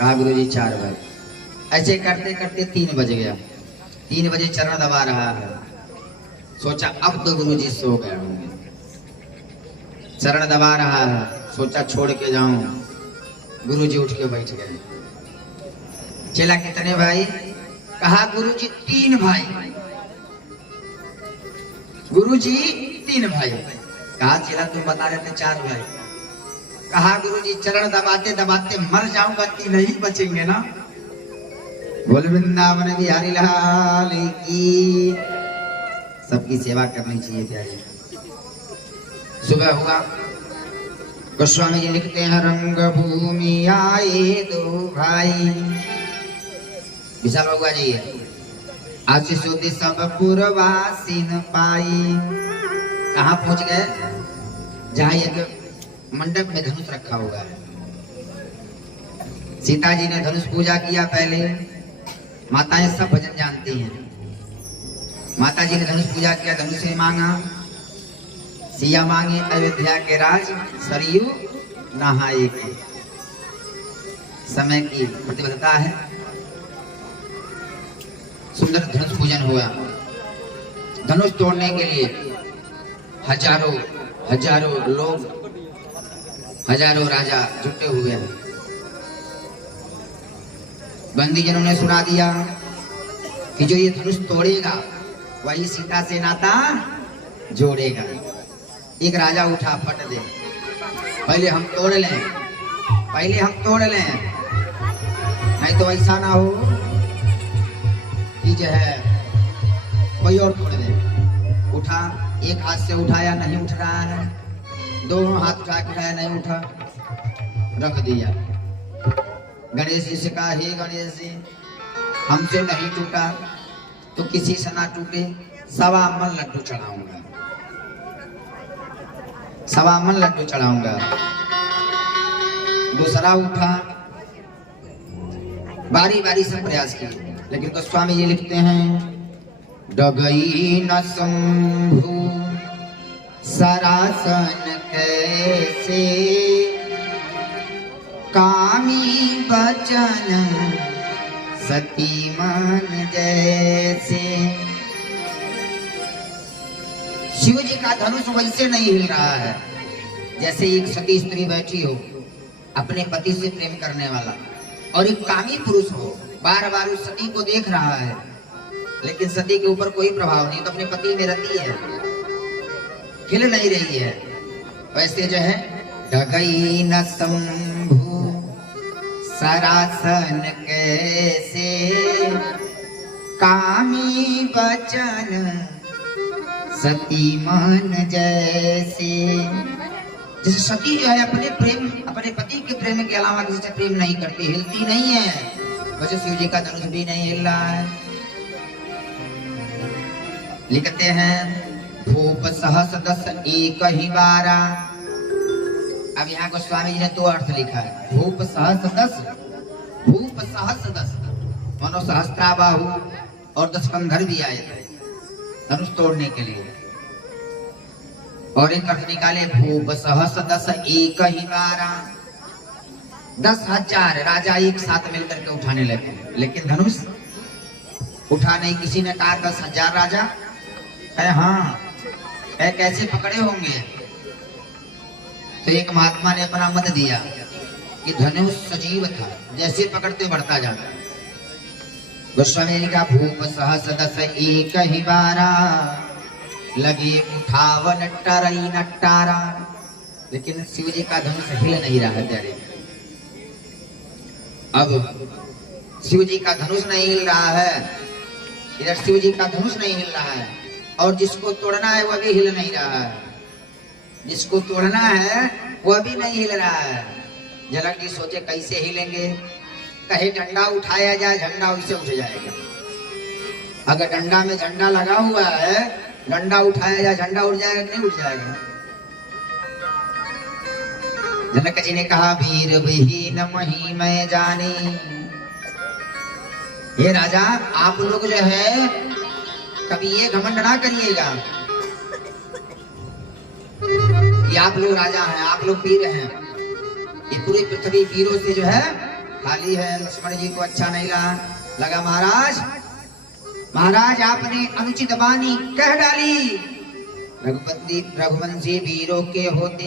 कहा गुरुजी 4 भाई। ऐसे करते करते 3 बज गया। 3 बजे चरण दबा रहा है, सोचा अब तो गुरुजी सो गए होंगे। चरण दबा रहा है, सोचा छोड़ के जाऊं, गुरुजी उठ के बैठ गए। चेला कितने भाई? कहा गुरुजी 3 भाई। गुरुजी 3 भाई। कहा चेला तुम बता रहे थे 4 भाई। कहा गुरुजी चरण दबाते दबाते मर जाऊंगा, 3 नहीं बचेंगे ना। बोल वृंदावन बिहारी लाल की। सबकी सेवा करनी चाहिए प्यारी। सुबह हुआ, गोस्वामी जी लिखते हैं रंग भूमि आए 2 भाई। विशाल बाबुआ जी, आशीष होती सब पुरवासीन पाई। कहाँ पहुंच गए? जहाँ एक मंडप में धनुष रखा हुआ है। सीता जी ने धनुष पूजा किया पहले। माताएं सब भजन जानती हैं। माता जी ने धनुष पूजा किया, धनुष से मांगा। सिया मांगे अयोध्या के राज, सरयू नहाए के। समय की प्रतिबद्धता है। सुंदर धनुष पूजन हुआ। धनुष तोड़ने के लिए हजारों लोग, हजारों राजा जुटे हुए हैं। बंदीजनों ने सुना दिया कि जो ये धनुष तोड़ेगा वही सीता से नाता जोड़ेगा। एक राजा उठा, फट दे, पहले हम तोड़ लें, पहले हम तोड़ लें, नहीं तो ऐसा ना हो कि जो है कोई और तोड़ दे। उठा, एक हाथ से उठाया, नहीं उठ रहा है। दोनों हाथ उठा के उठाया, नहीं उठा, रख दिया। गणेश जी से कहा, हे गणेश जी, हमसे नहीं टूटा तो किसी से ना टूटे, 1.25 मन लड्डू चढ़ाऊंगा, 1.25 मन लड्डू चढ़ाऊंगा। दूसरा उठा, बारी बारी से प्रयास किए, लेकिन गोस्वामी जी लिखते हैं डगई न शंभु सरासन कैसे, कामी बचन सती मन जैसे। शिव जी का धनुष वैसे नहीं हिल रहा है जैसे एक सती स्त्री बैठी हो अपने पति से प्रेम करने वाला, और एक कामी पुरुष हो बार बार उस सती को देख रहा है, लेकिन सती के ऊपर कोई प्रभाव नहीं, तो अपने पति में रहती है, हिल नहीं रही है। वैसे जो है डगई न शंभु सरासन कैसे, कामी बचन सती मन जैसे। जैसे सती जो है अपने पति के प्रेम के अलावा किसी से प्रेम नहीं करती, हिलती नहीं है, वैसे शिव जी का धनुष भी नहीं हिल रहा है। लिखते हैं भूप सहस दस एक ही बारा। अब यहाँ को स्वामी जी ने दो अर्थ लिखा है, भूप सहस दस मनो सहस्त्राबाहु, और 10 कंधर भी आए थे धनुष तोड़ने के लिए। और एक अर्थ निकाले भूप सहस दस एक ही बारा, 10,000 राजा एक साथ मिलकर के उठाने लगे, लेकिन धनुष उठा नहीं। किसी ने कहा 10,000 राजा है, हाँ है, कैसे पकड़े होंगे? तो एक महात्मा ने अपना मत दिया कि धनुष सजीव था, जैसे पकड़ते बढ़ता जाता। गोस्वामी जी का भूप सहस दस एक ही बारा, लगे उठावन टरई नट्टारा। लेकिन शिव जी का धनुष हिल नहीं रहा है प्यारे। अब शिव जी का धनुष नहीं हिल रहा है, इधर शिव जी का धनुष नहीं हिल रहा है, और जिसको तोड़ना है वह भी हिल नहीं रहा है, जिसको तोड़ना है वह भी नहीं हिल रहा है। झलक जी सोचे कैसे हिलेंगे, कहे डंडा उठाया जाए, झंडा उससे उठ जाएगा। अगर डंडा में झंडा लगा हुआ है, डंडा उठाया जाए, झंडा उड़ जाएगा कि नहीं उठ जाएगा? जनक जी ने कहा वीर विहीन मही मैं जानी। हे राजा, आप लोग जो है कभी ये घमंड ना करिएगा कि आप लोग राजा हैं, आप लोग वीर हैं। ये पूरी पृथ्वी वीरों से जो है खाली है। लक्ष्मण जी को अच्छा नहीं लगा, महाराज आपने अनुचित वाणी कह डाली। रघुवंशी वीरों के होते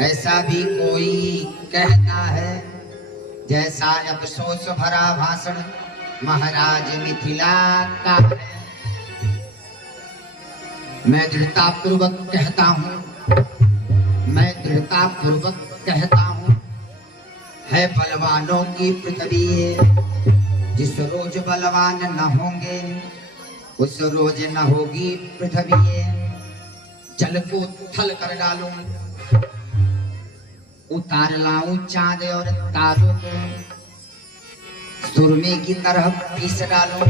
ऐसा भी कोई कहता है, जैसा अफसोस भरा भाषण महाराज मिथिला का है। मैं दृढ़ता पूर्वक कहता हूँ, है बलवानों की पृथ्वी, जिस रोज बलवान न होंगे उस रोज न होगी पृथ्वी। जल को थल कर डालूं, उतार लाऊं चांद और तारों को, सुरमे की तरह पीस डालूं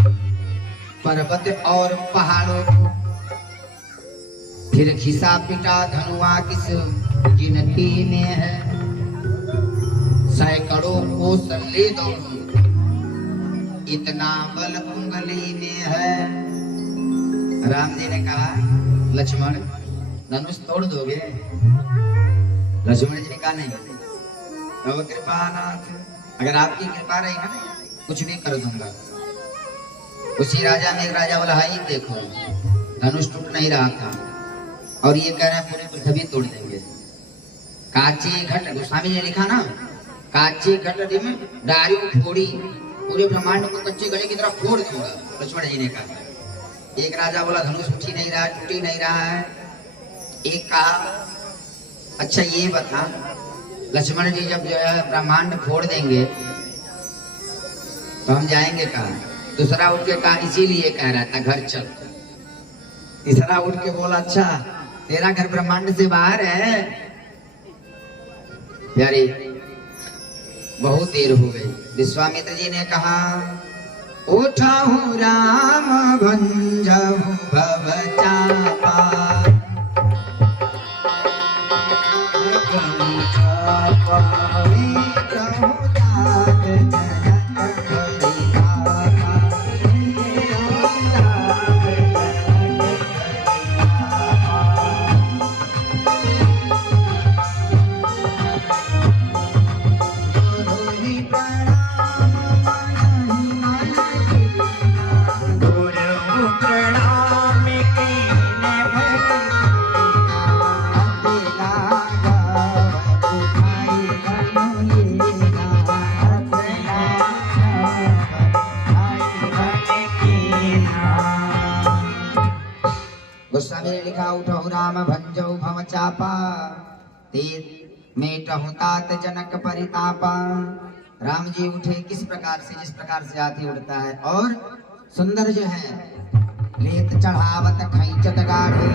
पर्वत और पहाड़ों को। फिर खिसा पिटा धनुआ किस गिनती में है, सैकड़ों को ले दौड़ूं इतना बल उंगली में है। राम जी ने कहा लक्ष्मण धनुष तोड़ दोगे? लक्ष्मण जी ने कहा नहीं, तो कृपानाथ, अगर आपकी कृपा रहेगा ना कुछ भी कर दूंगा। उसी राजा में एक राजा बोला हाई देखो धनुष टूट नहीं रहा था और ये कह रहे हैं पूरी पृथ्वी तोड़ देंगे। काची घट, गोस्वामी ने लिखा ना, काची घट में डारियों फोड़ी, पूरे ब्रह्मांड को कच्चे गले की तरह फोड़ दूंगा। लक्ष्मण जी ने कहा। एक राजा बोला धनुष उठी नहीं रहा, टूटी नहीं रहा है। एक कहा अच्छा ये बता, लक्ष्मण जी जब जो है ब्रह्मांड फोड़ देंगे तो हम जाएंगे कहाँ? दूसरा उठ के कहा इसीलिए कह रहा था घर चल। तीसरा उठ के बोला अच्छा तेरा घर ब्रह्मांड से बाहर है। प्यारे बहुत देर हो गई। विश्वामित्र जी ने कहा उठाऊं राम भंजहु भव चापा, गोस्वामी ने लिखा उठो राम भंजो भव चापा तीर मेटहु तात जनक परितापा। राम जी उठे किस प्रकार से, जिस प्रकार से हाथी उड़ता है और सुंदर जो है लेत चढ़ावत खैचत गाढ़े,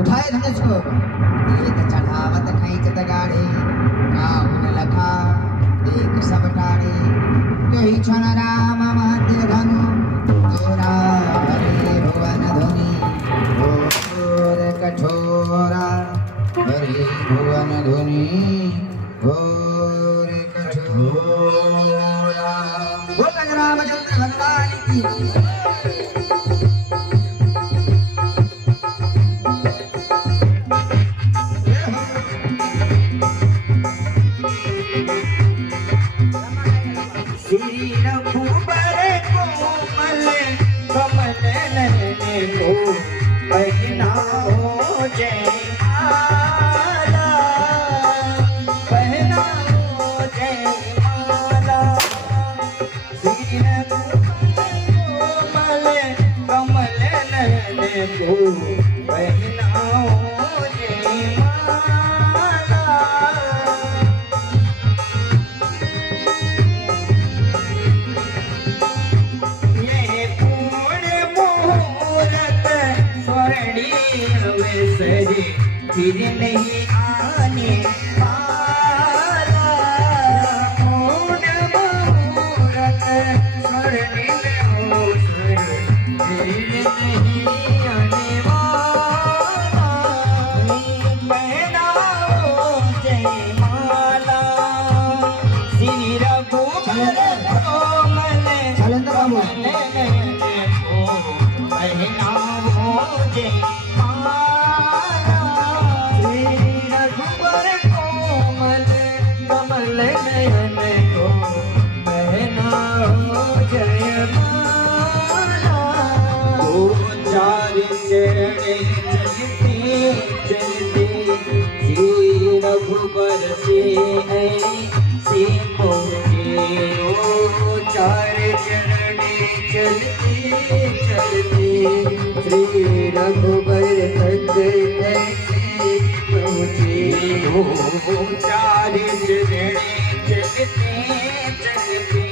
उठाए धनुष को लेत चढ़ावत खैचत गाढ़े, काहुन लखा देख सब टाढ़े, कही क्षण राम महत्य धनु तोरा हरे भुवन धुनि घोर कठोरा, हरे भुवन धुनि घोर कठोरा। बोल रामचंद्र भगवान की। श्री रघुबर कोमल कमल नयन को पहनाओ जयमाला, पहनाओ जयमाला। श्री रघुबर कोमल कमल नयन को पहनाओ जयमाला। अवसर फिर नहीं आने वाला, पूर्ण मुहूर्त स्वर्णिम अवसर फिर नहीं आने वाला। पहनाओ जयमाला, श्री रघुबर कोमल कमल नयन को पहनाओ जयमाला। नयन को पहनाओ जयमाला। दो चार चरण चलते चलते श्री रघुबर से ऐसे पहुँचे। दो चार चरण चलते चलते श्री रघुबर तक ऐसे पहुँचे। दो चार चरण चलते चलते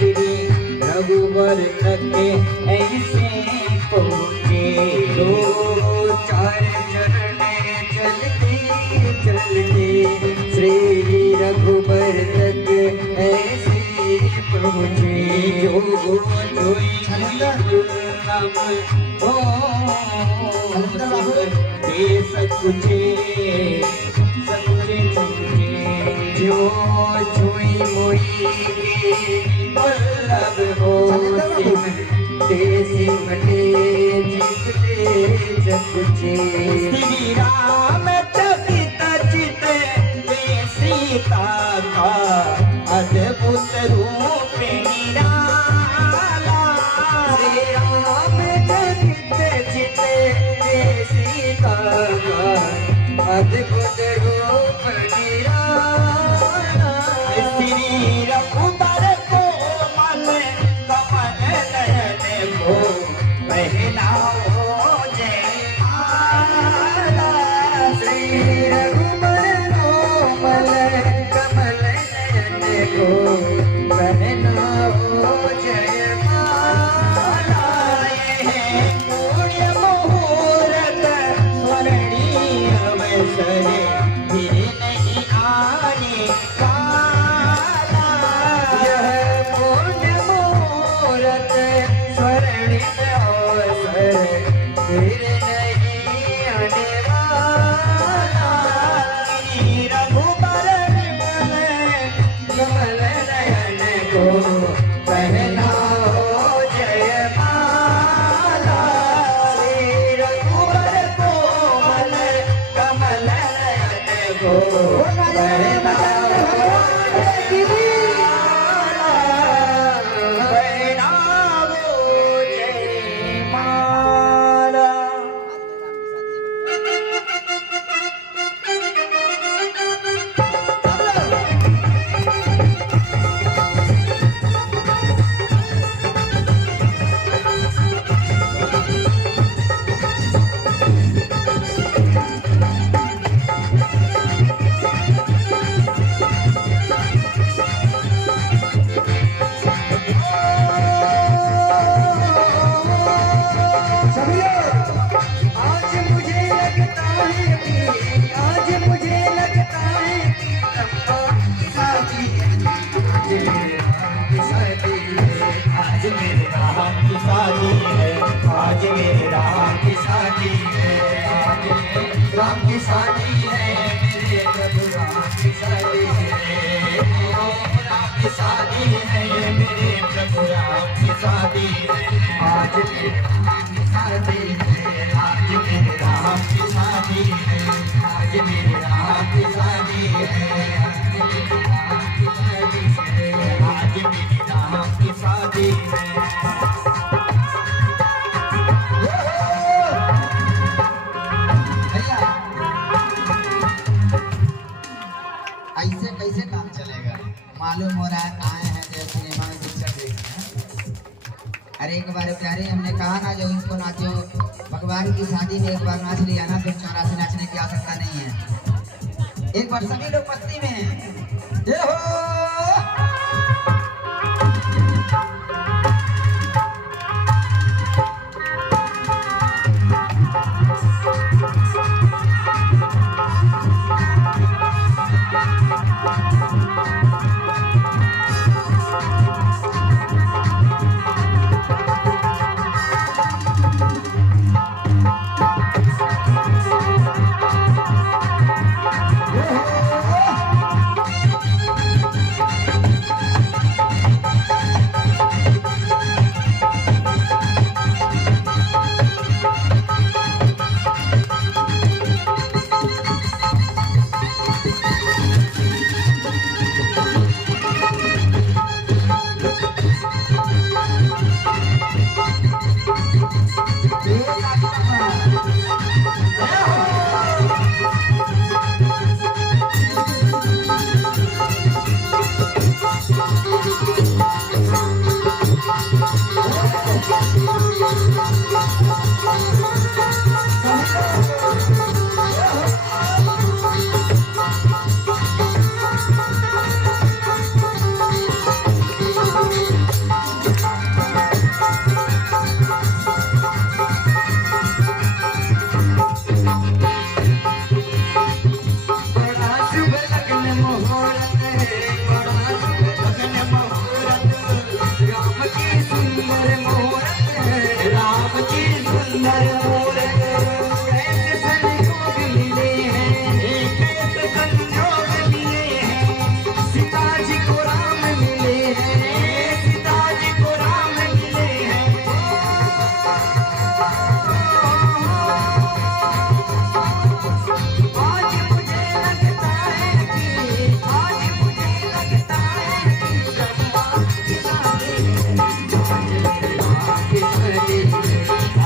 श्री रघुबर तक ऐसे पहुँचे। दो चार चरण चलते चलते श्री रघुबर तक ऐसे पहुँचे। जो दे सकुचे समझे समझे, जो छुई मुई के वल्लभ हो सिमटे सिमटे जितते जगचे। श्री राम चकित चित वे सीता का अद्भुत रूप निराला। श्री राम चकित चित वे सीता का अद्भुत रूप निराला। श्री रघुबर कोमल कमल नयन को पहनाओ जयमाला। श्री रघुबर कोमल कमल नयन को पहनाओ जयमाला। ये पुण्य मुहूर्त स्वर्णिम अवसर फिर नहीं आने वाला। यह पुण्य मुहूर्त स्वर्णिम अवसर फिर नहीं आने वाला। श्री रघुबर कमल नयन को पहनाओ जयमाला। श्री रघुबर कोमल कमल नयन को पहनाओ शादी है मेरे प्रभु राम की शादी है राम की शादी है मेरे प्रभु राम की शादी है आज मेरे राम की शादी है आज मेरे राम की शादी है आज मेरे राम की शादी है आज मेरे राम की शादी है भैया ऐसे कैसे काम चलेगा? मालूम हो रहा है आए हैं जो सिनेमा में पिक्चर देखने। अरे एक बार प्यारे हमने कहा ना जो इसको नाचो, भगवान की शादी में एक बार नाच लिया ना फिर 84 नाचने की आवश्यकता नहीं है। एक बार सभी लोग मस्ती में हैं। ये हो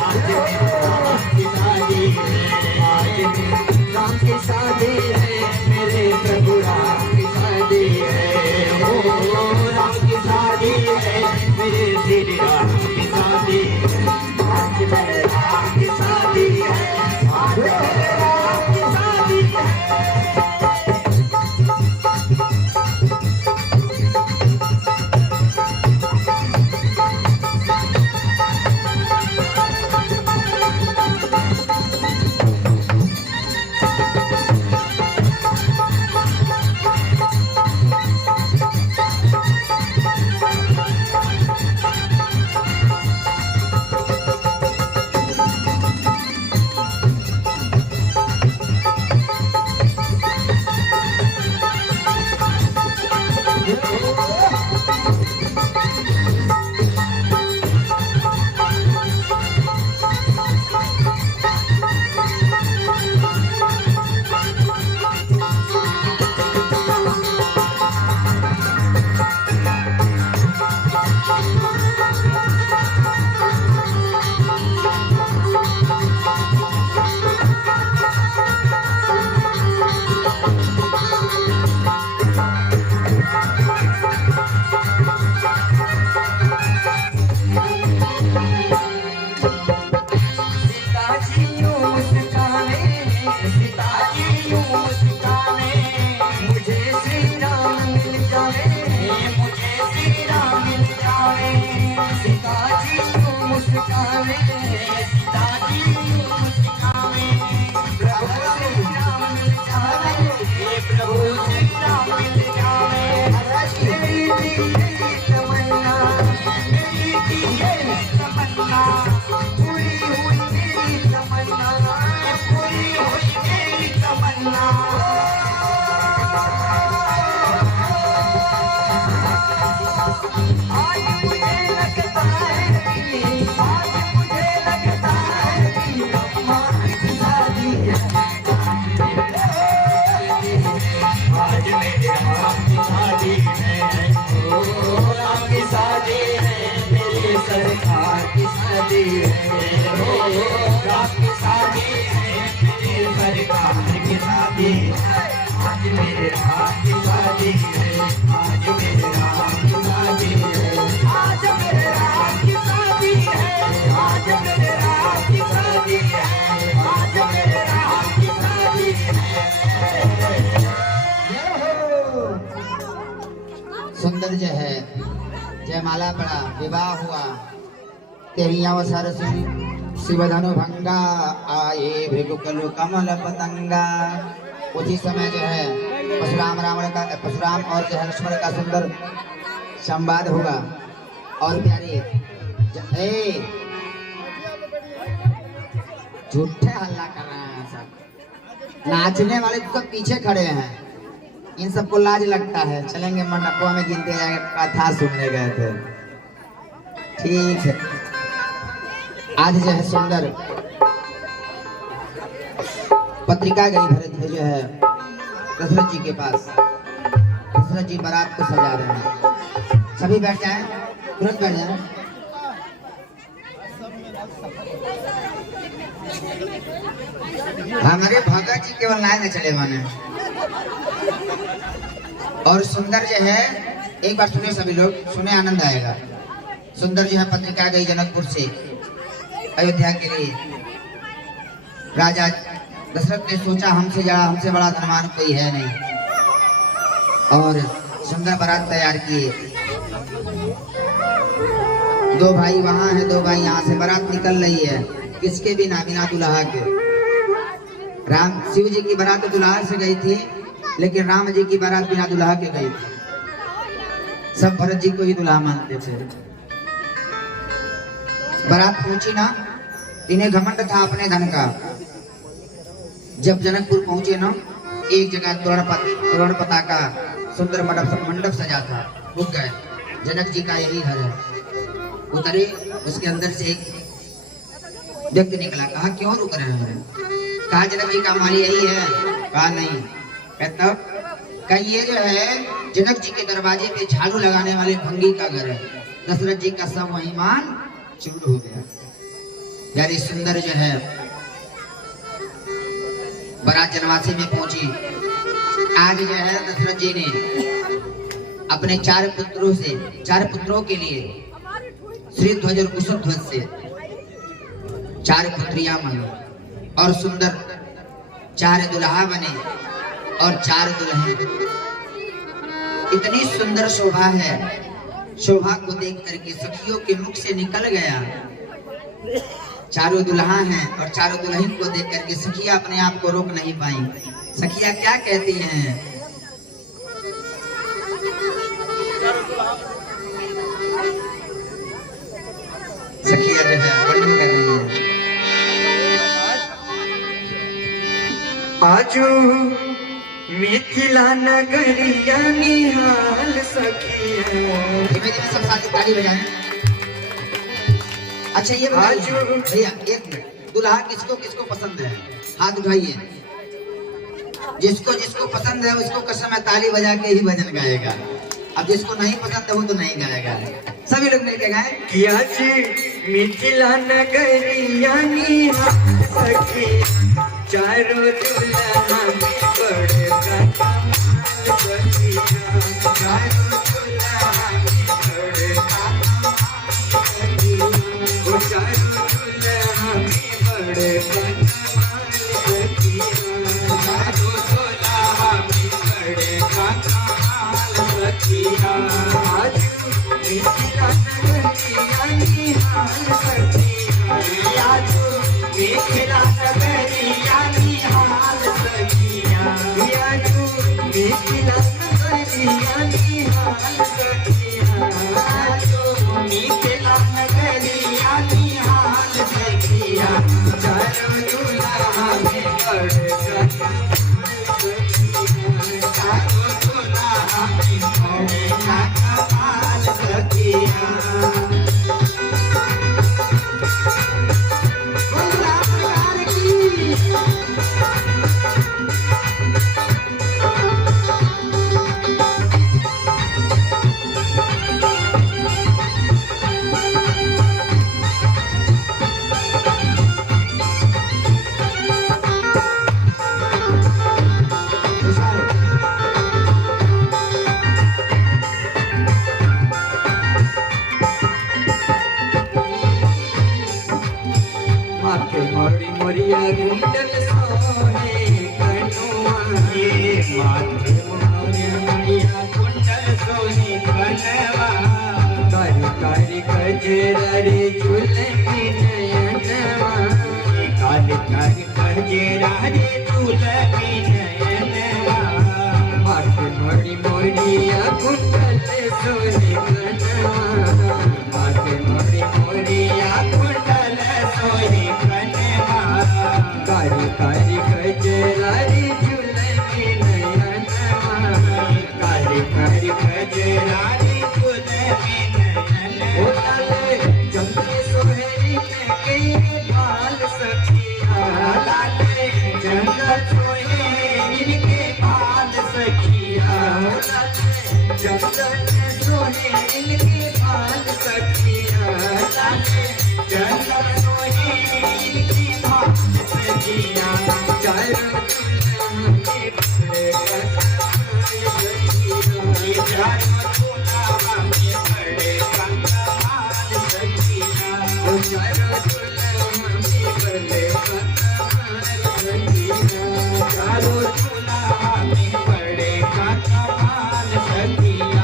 आज मेरे राम की शादी शादी है, आज मेरे राम की शादी है, आज मेरे राम की शादी है, आज मेरे राम की शादी है, आज मेरे राम की शादी है, आज मेरे राम की शादी है। सुंदर जो है जयमाला पड़ा, विवाह हुआ, तेरी अवसर सुन शिवधनु भंगा, आए भृगुकुल कमल पतंगा। उसी समय जो है परशुराम और जो है लक्ष्मण का सुंदर संवाद हुआ। और प्यारे झूठे हल्ला कर रहे हैं सब, नाचने वाले तो सब पीछे खड़े हैं, इन सबको लाज लगता है। चलेंगे मंडपों में गिनते जाएंगे, कथा सुनने गए थे। ठीक है, आज जो है सुंदर पत्रिका गई भरत जो है दशरथ जी के पास। दशरथ जी बारात को सजा रहे हैं। सभी बैठ जाएं, तुरंत बैठ जाएं। हमारे भगत जी केवल लाइन में चले बने। और सुंदर जो है, एक बार सुने सभी लोग, सुने आनंद आएगा। सुंदर जो है पत्रिका गई जनकपुर से अयोध्या के लिए। राजा दशरथ ने सोचा हमसे बड़ा धनवान कोई है नहीं, और सुंदर बारात तैयार किए। दो भाई वहां है, दो भाई यहाँ से। बारात निकल रही है, किसके बिना? बिना दुल्हा के। शिव जी की बारात दुल्हा से गई थी, लेकिन राम जी की बारात बिना दुल्हा के गई थी। सब भरत जी को ही दुल्हा मानते थे। बारात पहुंची ना, इन्हें घमंड था अपने धन का। जब जनकपुर पहुंचे ना, एक जगह तोरण पताका सुंदर मंडप सजा था। रुक गए, जनक जी का यही घर है। उतरे, उसके अंदर से एक व्यक्ति निकला। कहा क्यों रुक रहे हैं? कहा जनक जी का माली यही है। कहा नहीं। कहता ये जो है जनक जी के दरवाजे पे झाड़ू लगाने वाले भंगी का घर है। दशरथ जी का सब वही मान चूर हो गया। यारी सुंदर जो है बारात जनवासी में पहुंची। आज जो है दशरथ जी ने अपने चार पुत्रों के लिए श्री ध्वज और कुशल ध्वज से 4 पुत्रियां मांगी, और सुंदर 4 दुल्हा बने और 4 दुल्हन। इतनी सुंदर शोभा है, शोभा को देख करके सखियों के मुख से निकल गया। 4 दुल्हा हैं और 4 दुल्हन को देख करके सखिया अपने आप को रोक नहीं पाई। सखिया क्या कहती हैं? सखिया जो है वर्णन कर रही है। आजू मिथिला नगरिया निहाल सखिया। धीमे सब साथ ताली बजाएं। अच्छा ये भैया एक मिनट, दुल्हा किसको किसको पसंद है? हाथ उठाइए। जिसको पसंद है उसको कसम है ताली बजा के ही भजन गाएगा। अब जिसको नहीं पसंद है वो तो नहीं गाएगा। सभी लोग मिलके गाएं। किया जी मिथिला नगरिया निहाल सखिया, चारों दुल्हा में बड़का कमाल सखिया, चारों दुल्हा में बड़का कमाल सखिया, वो चारों दुल्हा में बड़का कमाल सखिया, चारों दुल्हा में बड़का कमाल सखिया। आज मिथिला नगरिया निहाल सखिया, आज मिथिला नगरिया निहाल सखिया, आज मिथिला नगरिया निहाल सखिया, आज मिथिला नगरिया निहाल सखिया, चारों दुल्हा में बड़का कमाल सखिया, चारों दुल्हा में बड़का कमाल सखिया। मोरिया कुंडल सोहे कनुआ ये माथे मोरिया कुंडल सोहे कनवा कारी कारी गजरा रे झुलकी नयनवा कारी कारी गजरा रे झुलकी नयनवा माथे मोरिया कुंडल सोहे कनवा माथे मोरिया कुंडल सोहे कनवा कारी कारी गजरा रे झुलकी नयनवा कारी कारी गजरा रे झुलकी नयनवा लाले चंद्र सोहेरी में कई बाल सखिया लाले चंद्र सोहेरी के बाल सखिया लाले चंद्र सोहेरी के बाल सखिया लाले चंद्र सोहेरी के बाल सखिया चारों दुल्हन के बड़े कमाल सखिया चारों दुल्हन के बड़े कमाल सखिया चारों दुल्हन के बड़े कमाल सखिया चारों दुल्हन के बड़े कमाल सखिया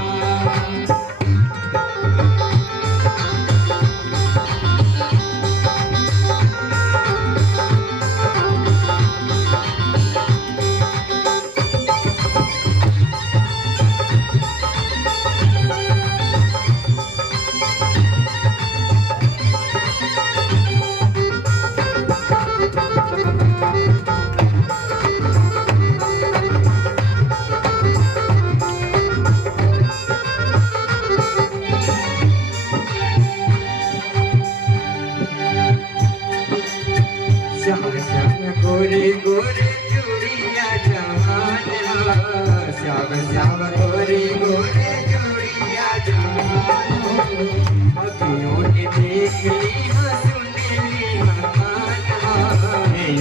श्याम श्याम गोरे गोरे चूड़िया जवान श्याम श्याम गोरे गोरे चूड़िया जवान अखियों ने देख ली हाँ सुन ली हाँ कान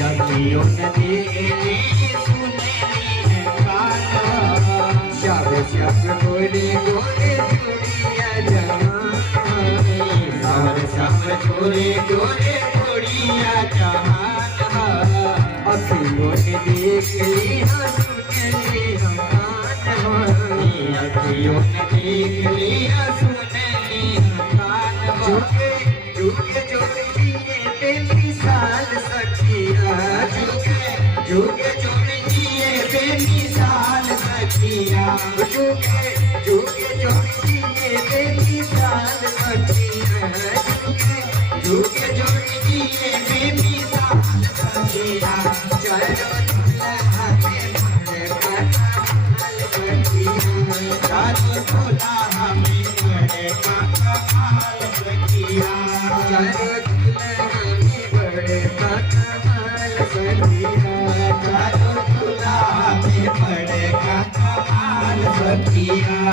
अखियों ने देख ली सुन ली है कान श्याम श्याम गोरे गोरे चूड़िया जवान श्याम श्याम गोरे गोरे चूड़िया जवान अखियों ने देख ली हाँ सुन ली हाँ कान अखियों ने देख ली हाँ सुन ली हाँ कान झुके झुके झुके बेमिसाल सखिया झुके झुके झुके बेमिसाल सखिया झुके झुके झुके बेमिसाल सखिया झुके झुके झुके बेमिसाल सखिया चारों दुल्हन के बड़े कमाल सखिया चारों दुल्हन के बड़े कमाल सखिया चारों दुल्हन के बड़े कमाल सखिया चारों दुल्हन के बड़े कमाल सखिया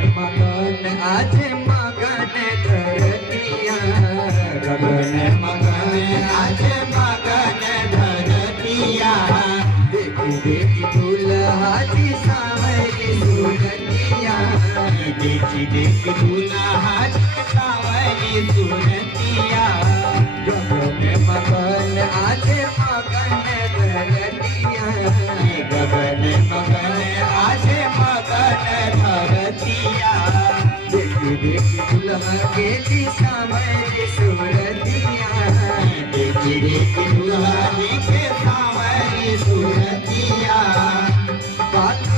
आज मगन धरतिया गगन मगन आज मगन धरतिया देखी देखी दूल्हा जी सावरी सूरतिया देखी देखी दूल्हा जी सावरी सूरतिया गगन मगन आज मगन धरतिया गगन मगन आज मगन धरतिया देखी देखी दुल्हा के जी सावरी सूरतिया देखी देखी दुल्हा के सावरी सूरतिया बात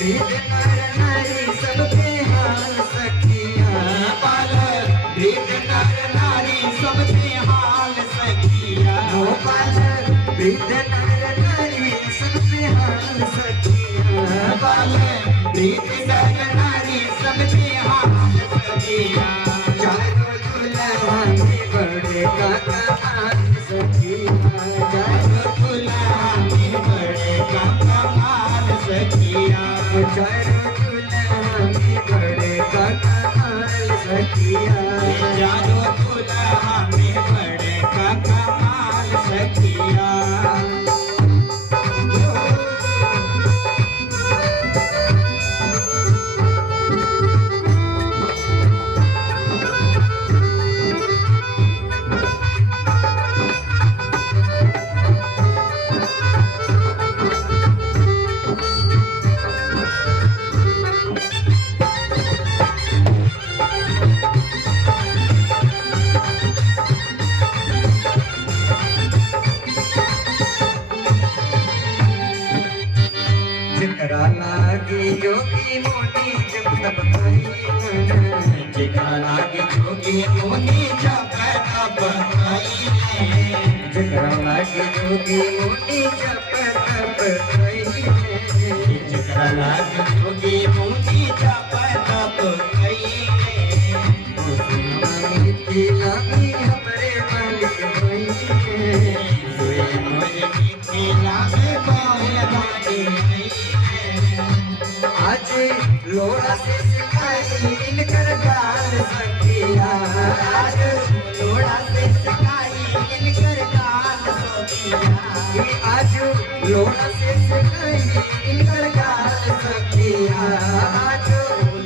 भेद नर नारी सबके हाल सखिया बाल भेद नर नारी सबके हाल सखिया बाल प्रीत नर नारी सब बेहाल सखिया बाले प्रीत नर नारी सब बेहाल सखिया चारों दुल्हा में बड़े का कमाल सखिया चारों दुल्हा में बड़े का कमाल सखिया चारों दुल्हा में बड़े का कमाल सखिया चारों दुल्हा में बड़े का कमाल सखिया जिकरा लागी योगी मोनी जब तब भाई जिकरा लागे जोगी मोनी जप तप कइले जिकरा लागी योगी मोनी जब तब भाई जिकरा लागे जोगी मोनी जप तप कइले लागी हमरे मालिक भाई सोए मोर मिथिला में बाल बानी आज लोड़ा से सिखाई इनकर गाल सखिया आज लोड़ा से सिखाई इनकर गाल सखिया आज लोड़ा से सिखाई इनकर गाल सखिया आज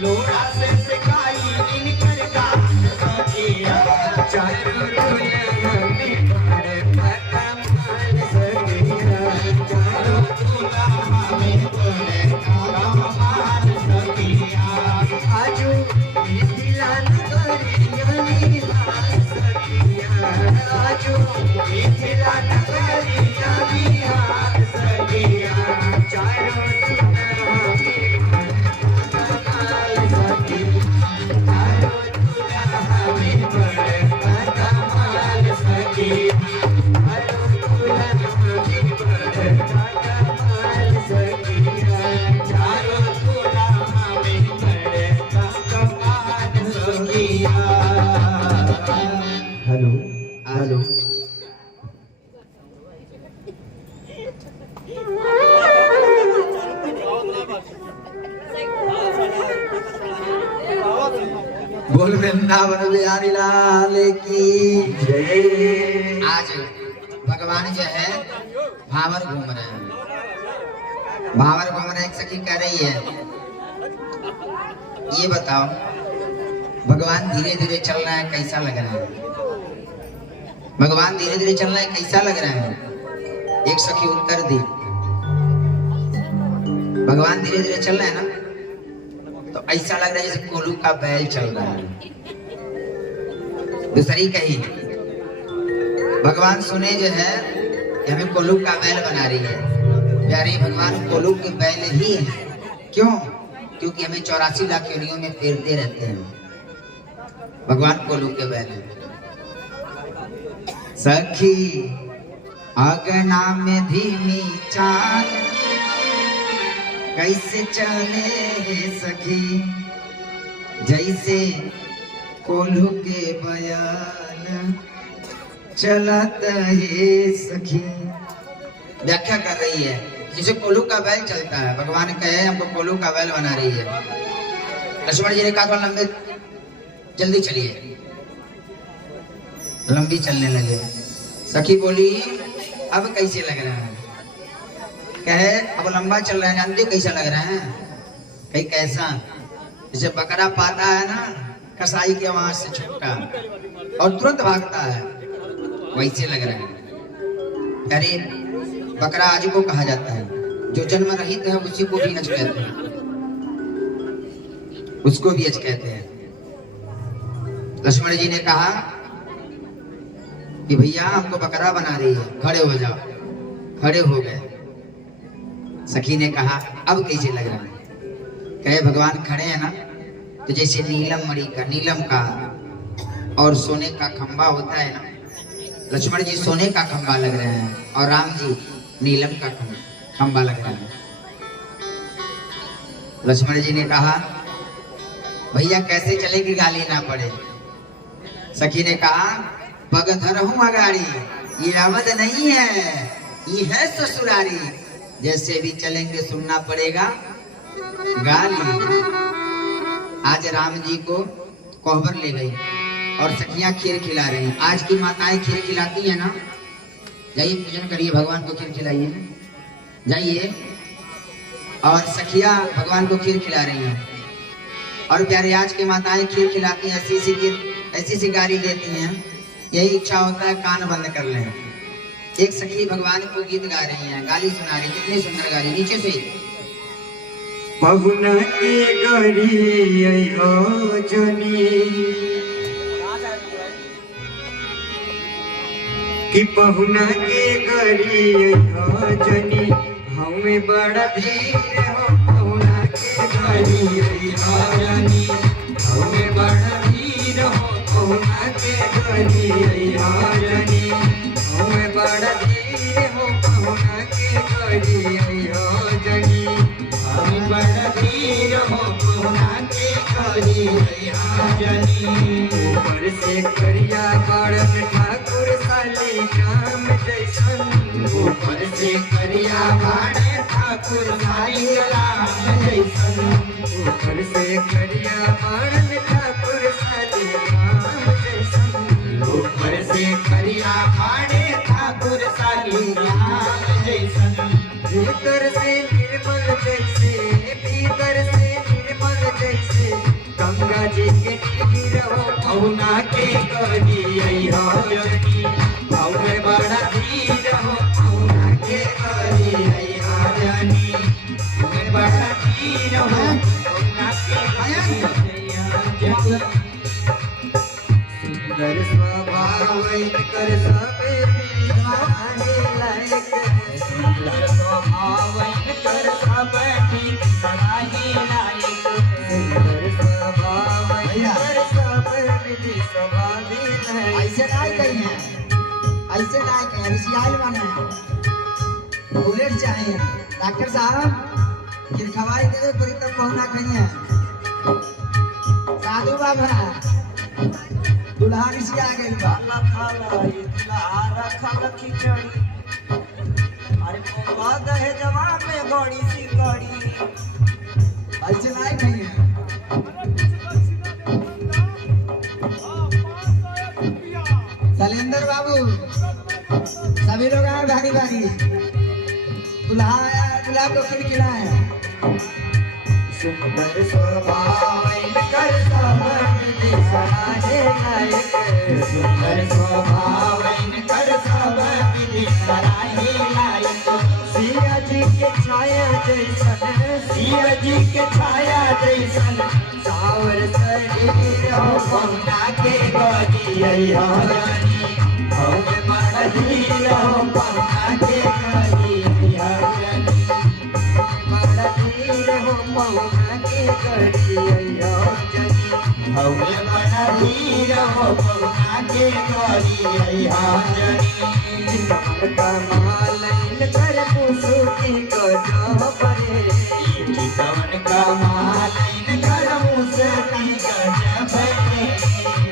लोड़ा से सिखाई इनकर गाल सखिया चारों दुल्हा में बड़े कमाल सखिया चारों दुल्हा में बड़े कमाल सखिया आजू मिथिला नगरिया निहाल सखिया आजू मिथिला नगरिया निहाल सखिया चारों दुल्हा में कमाल सखिया चारों दुल्हा में बड़े कमाल सखिया चारों दुल्हा में बड़े कमाल सखिया चारों दुल्हा में बड़े कमाल सखिया हेलो हेलो बोल वृंदावन बिहारी लाल की जय। आज भगवान जो है भावर घूम रहे हैं, भावर घूम रहे। एक सखी कह रही है, ये बताओ भगवान धीरे धीरे चल रहा है, कैसा लग रहा है? भगवान धीरे धीरे चल रहा है, कैसा लग रहा है? एक सखी उत्तर दी, भगवान धीरे धीरे चल रहा है ना, तो ऐसा लग रहा है जैसे कोलू का बैल चल रहा है। दूसरी कही, भगवान सुने जो है कि हमें कोलू का बैल बना रही है। प्यारे भगवान कोलू के बैल ही है। क्यों? क्योंकि हमें 84 लाख योनियों में फेरते रहते हैं। भगवान कोलू के बैल है। सखी अगना में धीमी चाल कैसे चले सखी, जैसे कोल्हू के बयान चलत है सखी। व्याख्या कर रही है, जैसे कोल्हू का बैल चलता है। भगवान कहे हमको कोल्हू का बैल बना रही है। लक्ष्मण जी ने कहा थोड़ा लंबे जल्दी चलिए, लंबी चलने लगे। सखी बोली अब कैसे लग रहा है? कहे अब लंबा चल रहा है, जानते हो कैसा लग रहा है? कहीं कैसा, जैसे बकरा पाता है ना कसाई के वहां से छुटका और तुरंत भागता है, वैसे लग रहा है। अरे बकरा आज को कहा जाता है, जो जन्म रहित है उसी को भी अज कहते हैं, उसको भी अज कहते हैं। लक्ष्मण जी ने कहा कि भैया हमको बकरा बना रही है, खड़े हो जाओ। खड़े हो गए। सखी ने कहा अब कैसे लग रहा है? कहे भगवान खड़े हैं ना, तो जैसे नीलम मणि का, नीलम का और सोने का खंबा होता है ना, लक्ष्मण जी सोने का खंबा लग रहे हैं और राम जी नीलम का खंबा लग रहा है। लक्ष्मण जी ने कहा भैया कैसे चले कि गाली ना पड़े। सखी ने कहा पग धरहूं अगाड़ी, ये आमद नहीं है, ये है ससुरारी, जैसे भी चलेंगे सुनना पड़ेगा गाली। आज राम जी को कोहबर ले गई और सखियां खीर खिला रही हैं। आज की माताएं खीर खिलाती हैं ना, जाइए पूजन करिए, भगवान को खीर खिलाइए, जाइए। और सखियां भगवान को खीर खिला रही हैं और प्यारे आज की माताएं खीर खिलाती हैं, ऐसी सी गाली देती हैं, यही इच्छा होता है कान बंद कर लें। एक सखी भगवान को गीत गा रही हैं, गाली सुना रही, कितनी सुंदर गाली, नीचे से पहुना के गरी हो जनी कि पहुना के गरी हो जनी हमें बड़ा भीड़ हो। पहुना के गरी हो जनी हमें बड़ा भीड़ हो। पहुना के गरी हो जनी हमें बड़ा भीड़ हो। पहुना के गरी हो जनी हमें बड़ा भीड़ हो। पहुना के गरी हो जनी ऊपर से करिया बड़न ठाकुर साली राम जैसन। ऊपर से करिया बड़न ठाकुर साली राम जैसन। ऊपर से करिया बड़न ठाकुर साली राम जैसन। ऊपर से करिया बड़न ठाकुर साली राम जैसन। भीतर से निर्मल जैसे, भीतर से निर्मल जैसे गंगा जी के नीर हो। पहुना के गरी हो जनी हमें बड़ा भीड़ हो। पहुना के गरी हो जनी हमें बड़ा भीड़ हो। पहुना के गरी हो जनी सुंदर स्वभाव कर सबे बिहाने लायक। सुंदर स्वभाव कर सबे बिहाने लायक। सुंदर स्वभाव कर सबे बिहाने लायक। ऐसे नहीं कही है, ऐसे नहीं कही, रिसियाल बने बुलेट चाहिए। डॉक्टर साहब फिर खवाई देवे पूरी तक पहुंना कही है। साधु बाबा दुल्हा रिसिया गई बा खिचड़ी अरे दहे जवाब में गड़ी सी गड़ी ऐसे नहीं कही है। शैलेंद्र बाबू सभी लोग आए भारी भारी, दुल्हा आया, दुल्हा को खिर खिलाए। सुंदर स्वभाव कर सबे बिहाने लायक। सुंदर स्वभाव कर सबे बिहाने लायक। सिया जी के छाया जैसन, सिया जी के छाया जैसन सावर शरीर हो। पहुना के गरी हो जनी हमें बड़ा भीड़ हो। पहुना के गरी हो जनी बड़ा भीड़ हो। पहुना के गरी हो जनी हमें बड़ा भीड़ हो। पहुना के गरी हो जनी चितवन का मालन कर मुसुकी गजो परे। चितवन का मालन कर मुसुकी गजो परे।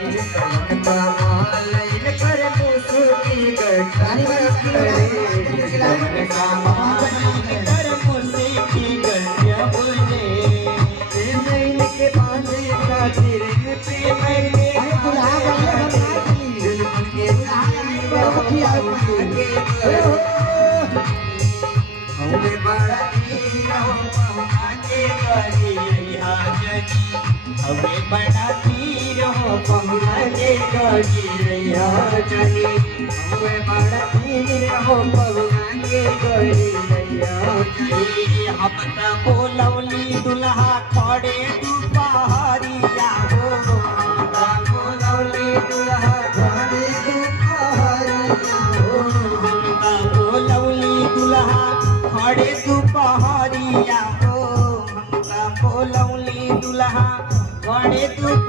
चितवन का मालन कर मुसुकी गजो परे। चितवन का मालन कर मुसुकी गजो परे। प्रेम के बांधे खातिर प्रेम के जुल्फन के हमें बड़ा भीड़ हो। पहुना के गरी हो जनी हमें बड़ा भीड़ हो। पहुना के गरी हो जनी हमें बड़ा भीड़ हो। पहुना के गरी हो जनी हम त बोलौली दुल्हा खड़े दुपहरिया हो। हम त बोलौली दुल्हा खड़े दुपहरिया हो। हम त बोलौली दुल्हा खड़े दुपहरिया हो। हम त बोलौली दुल्हा खड़े दुपहरिया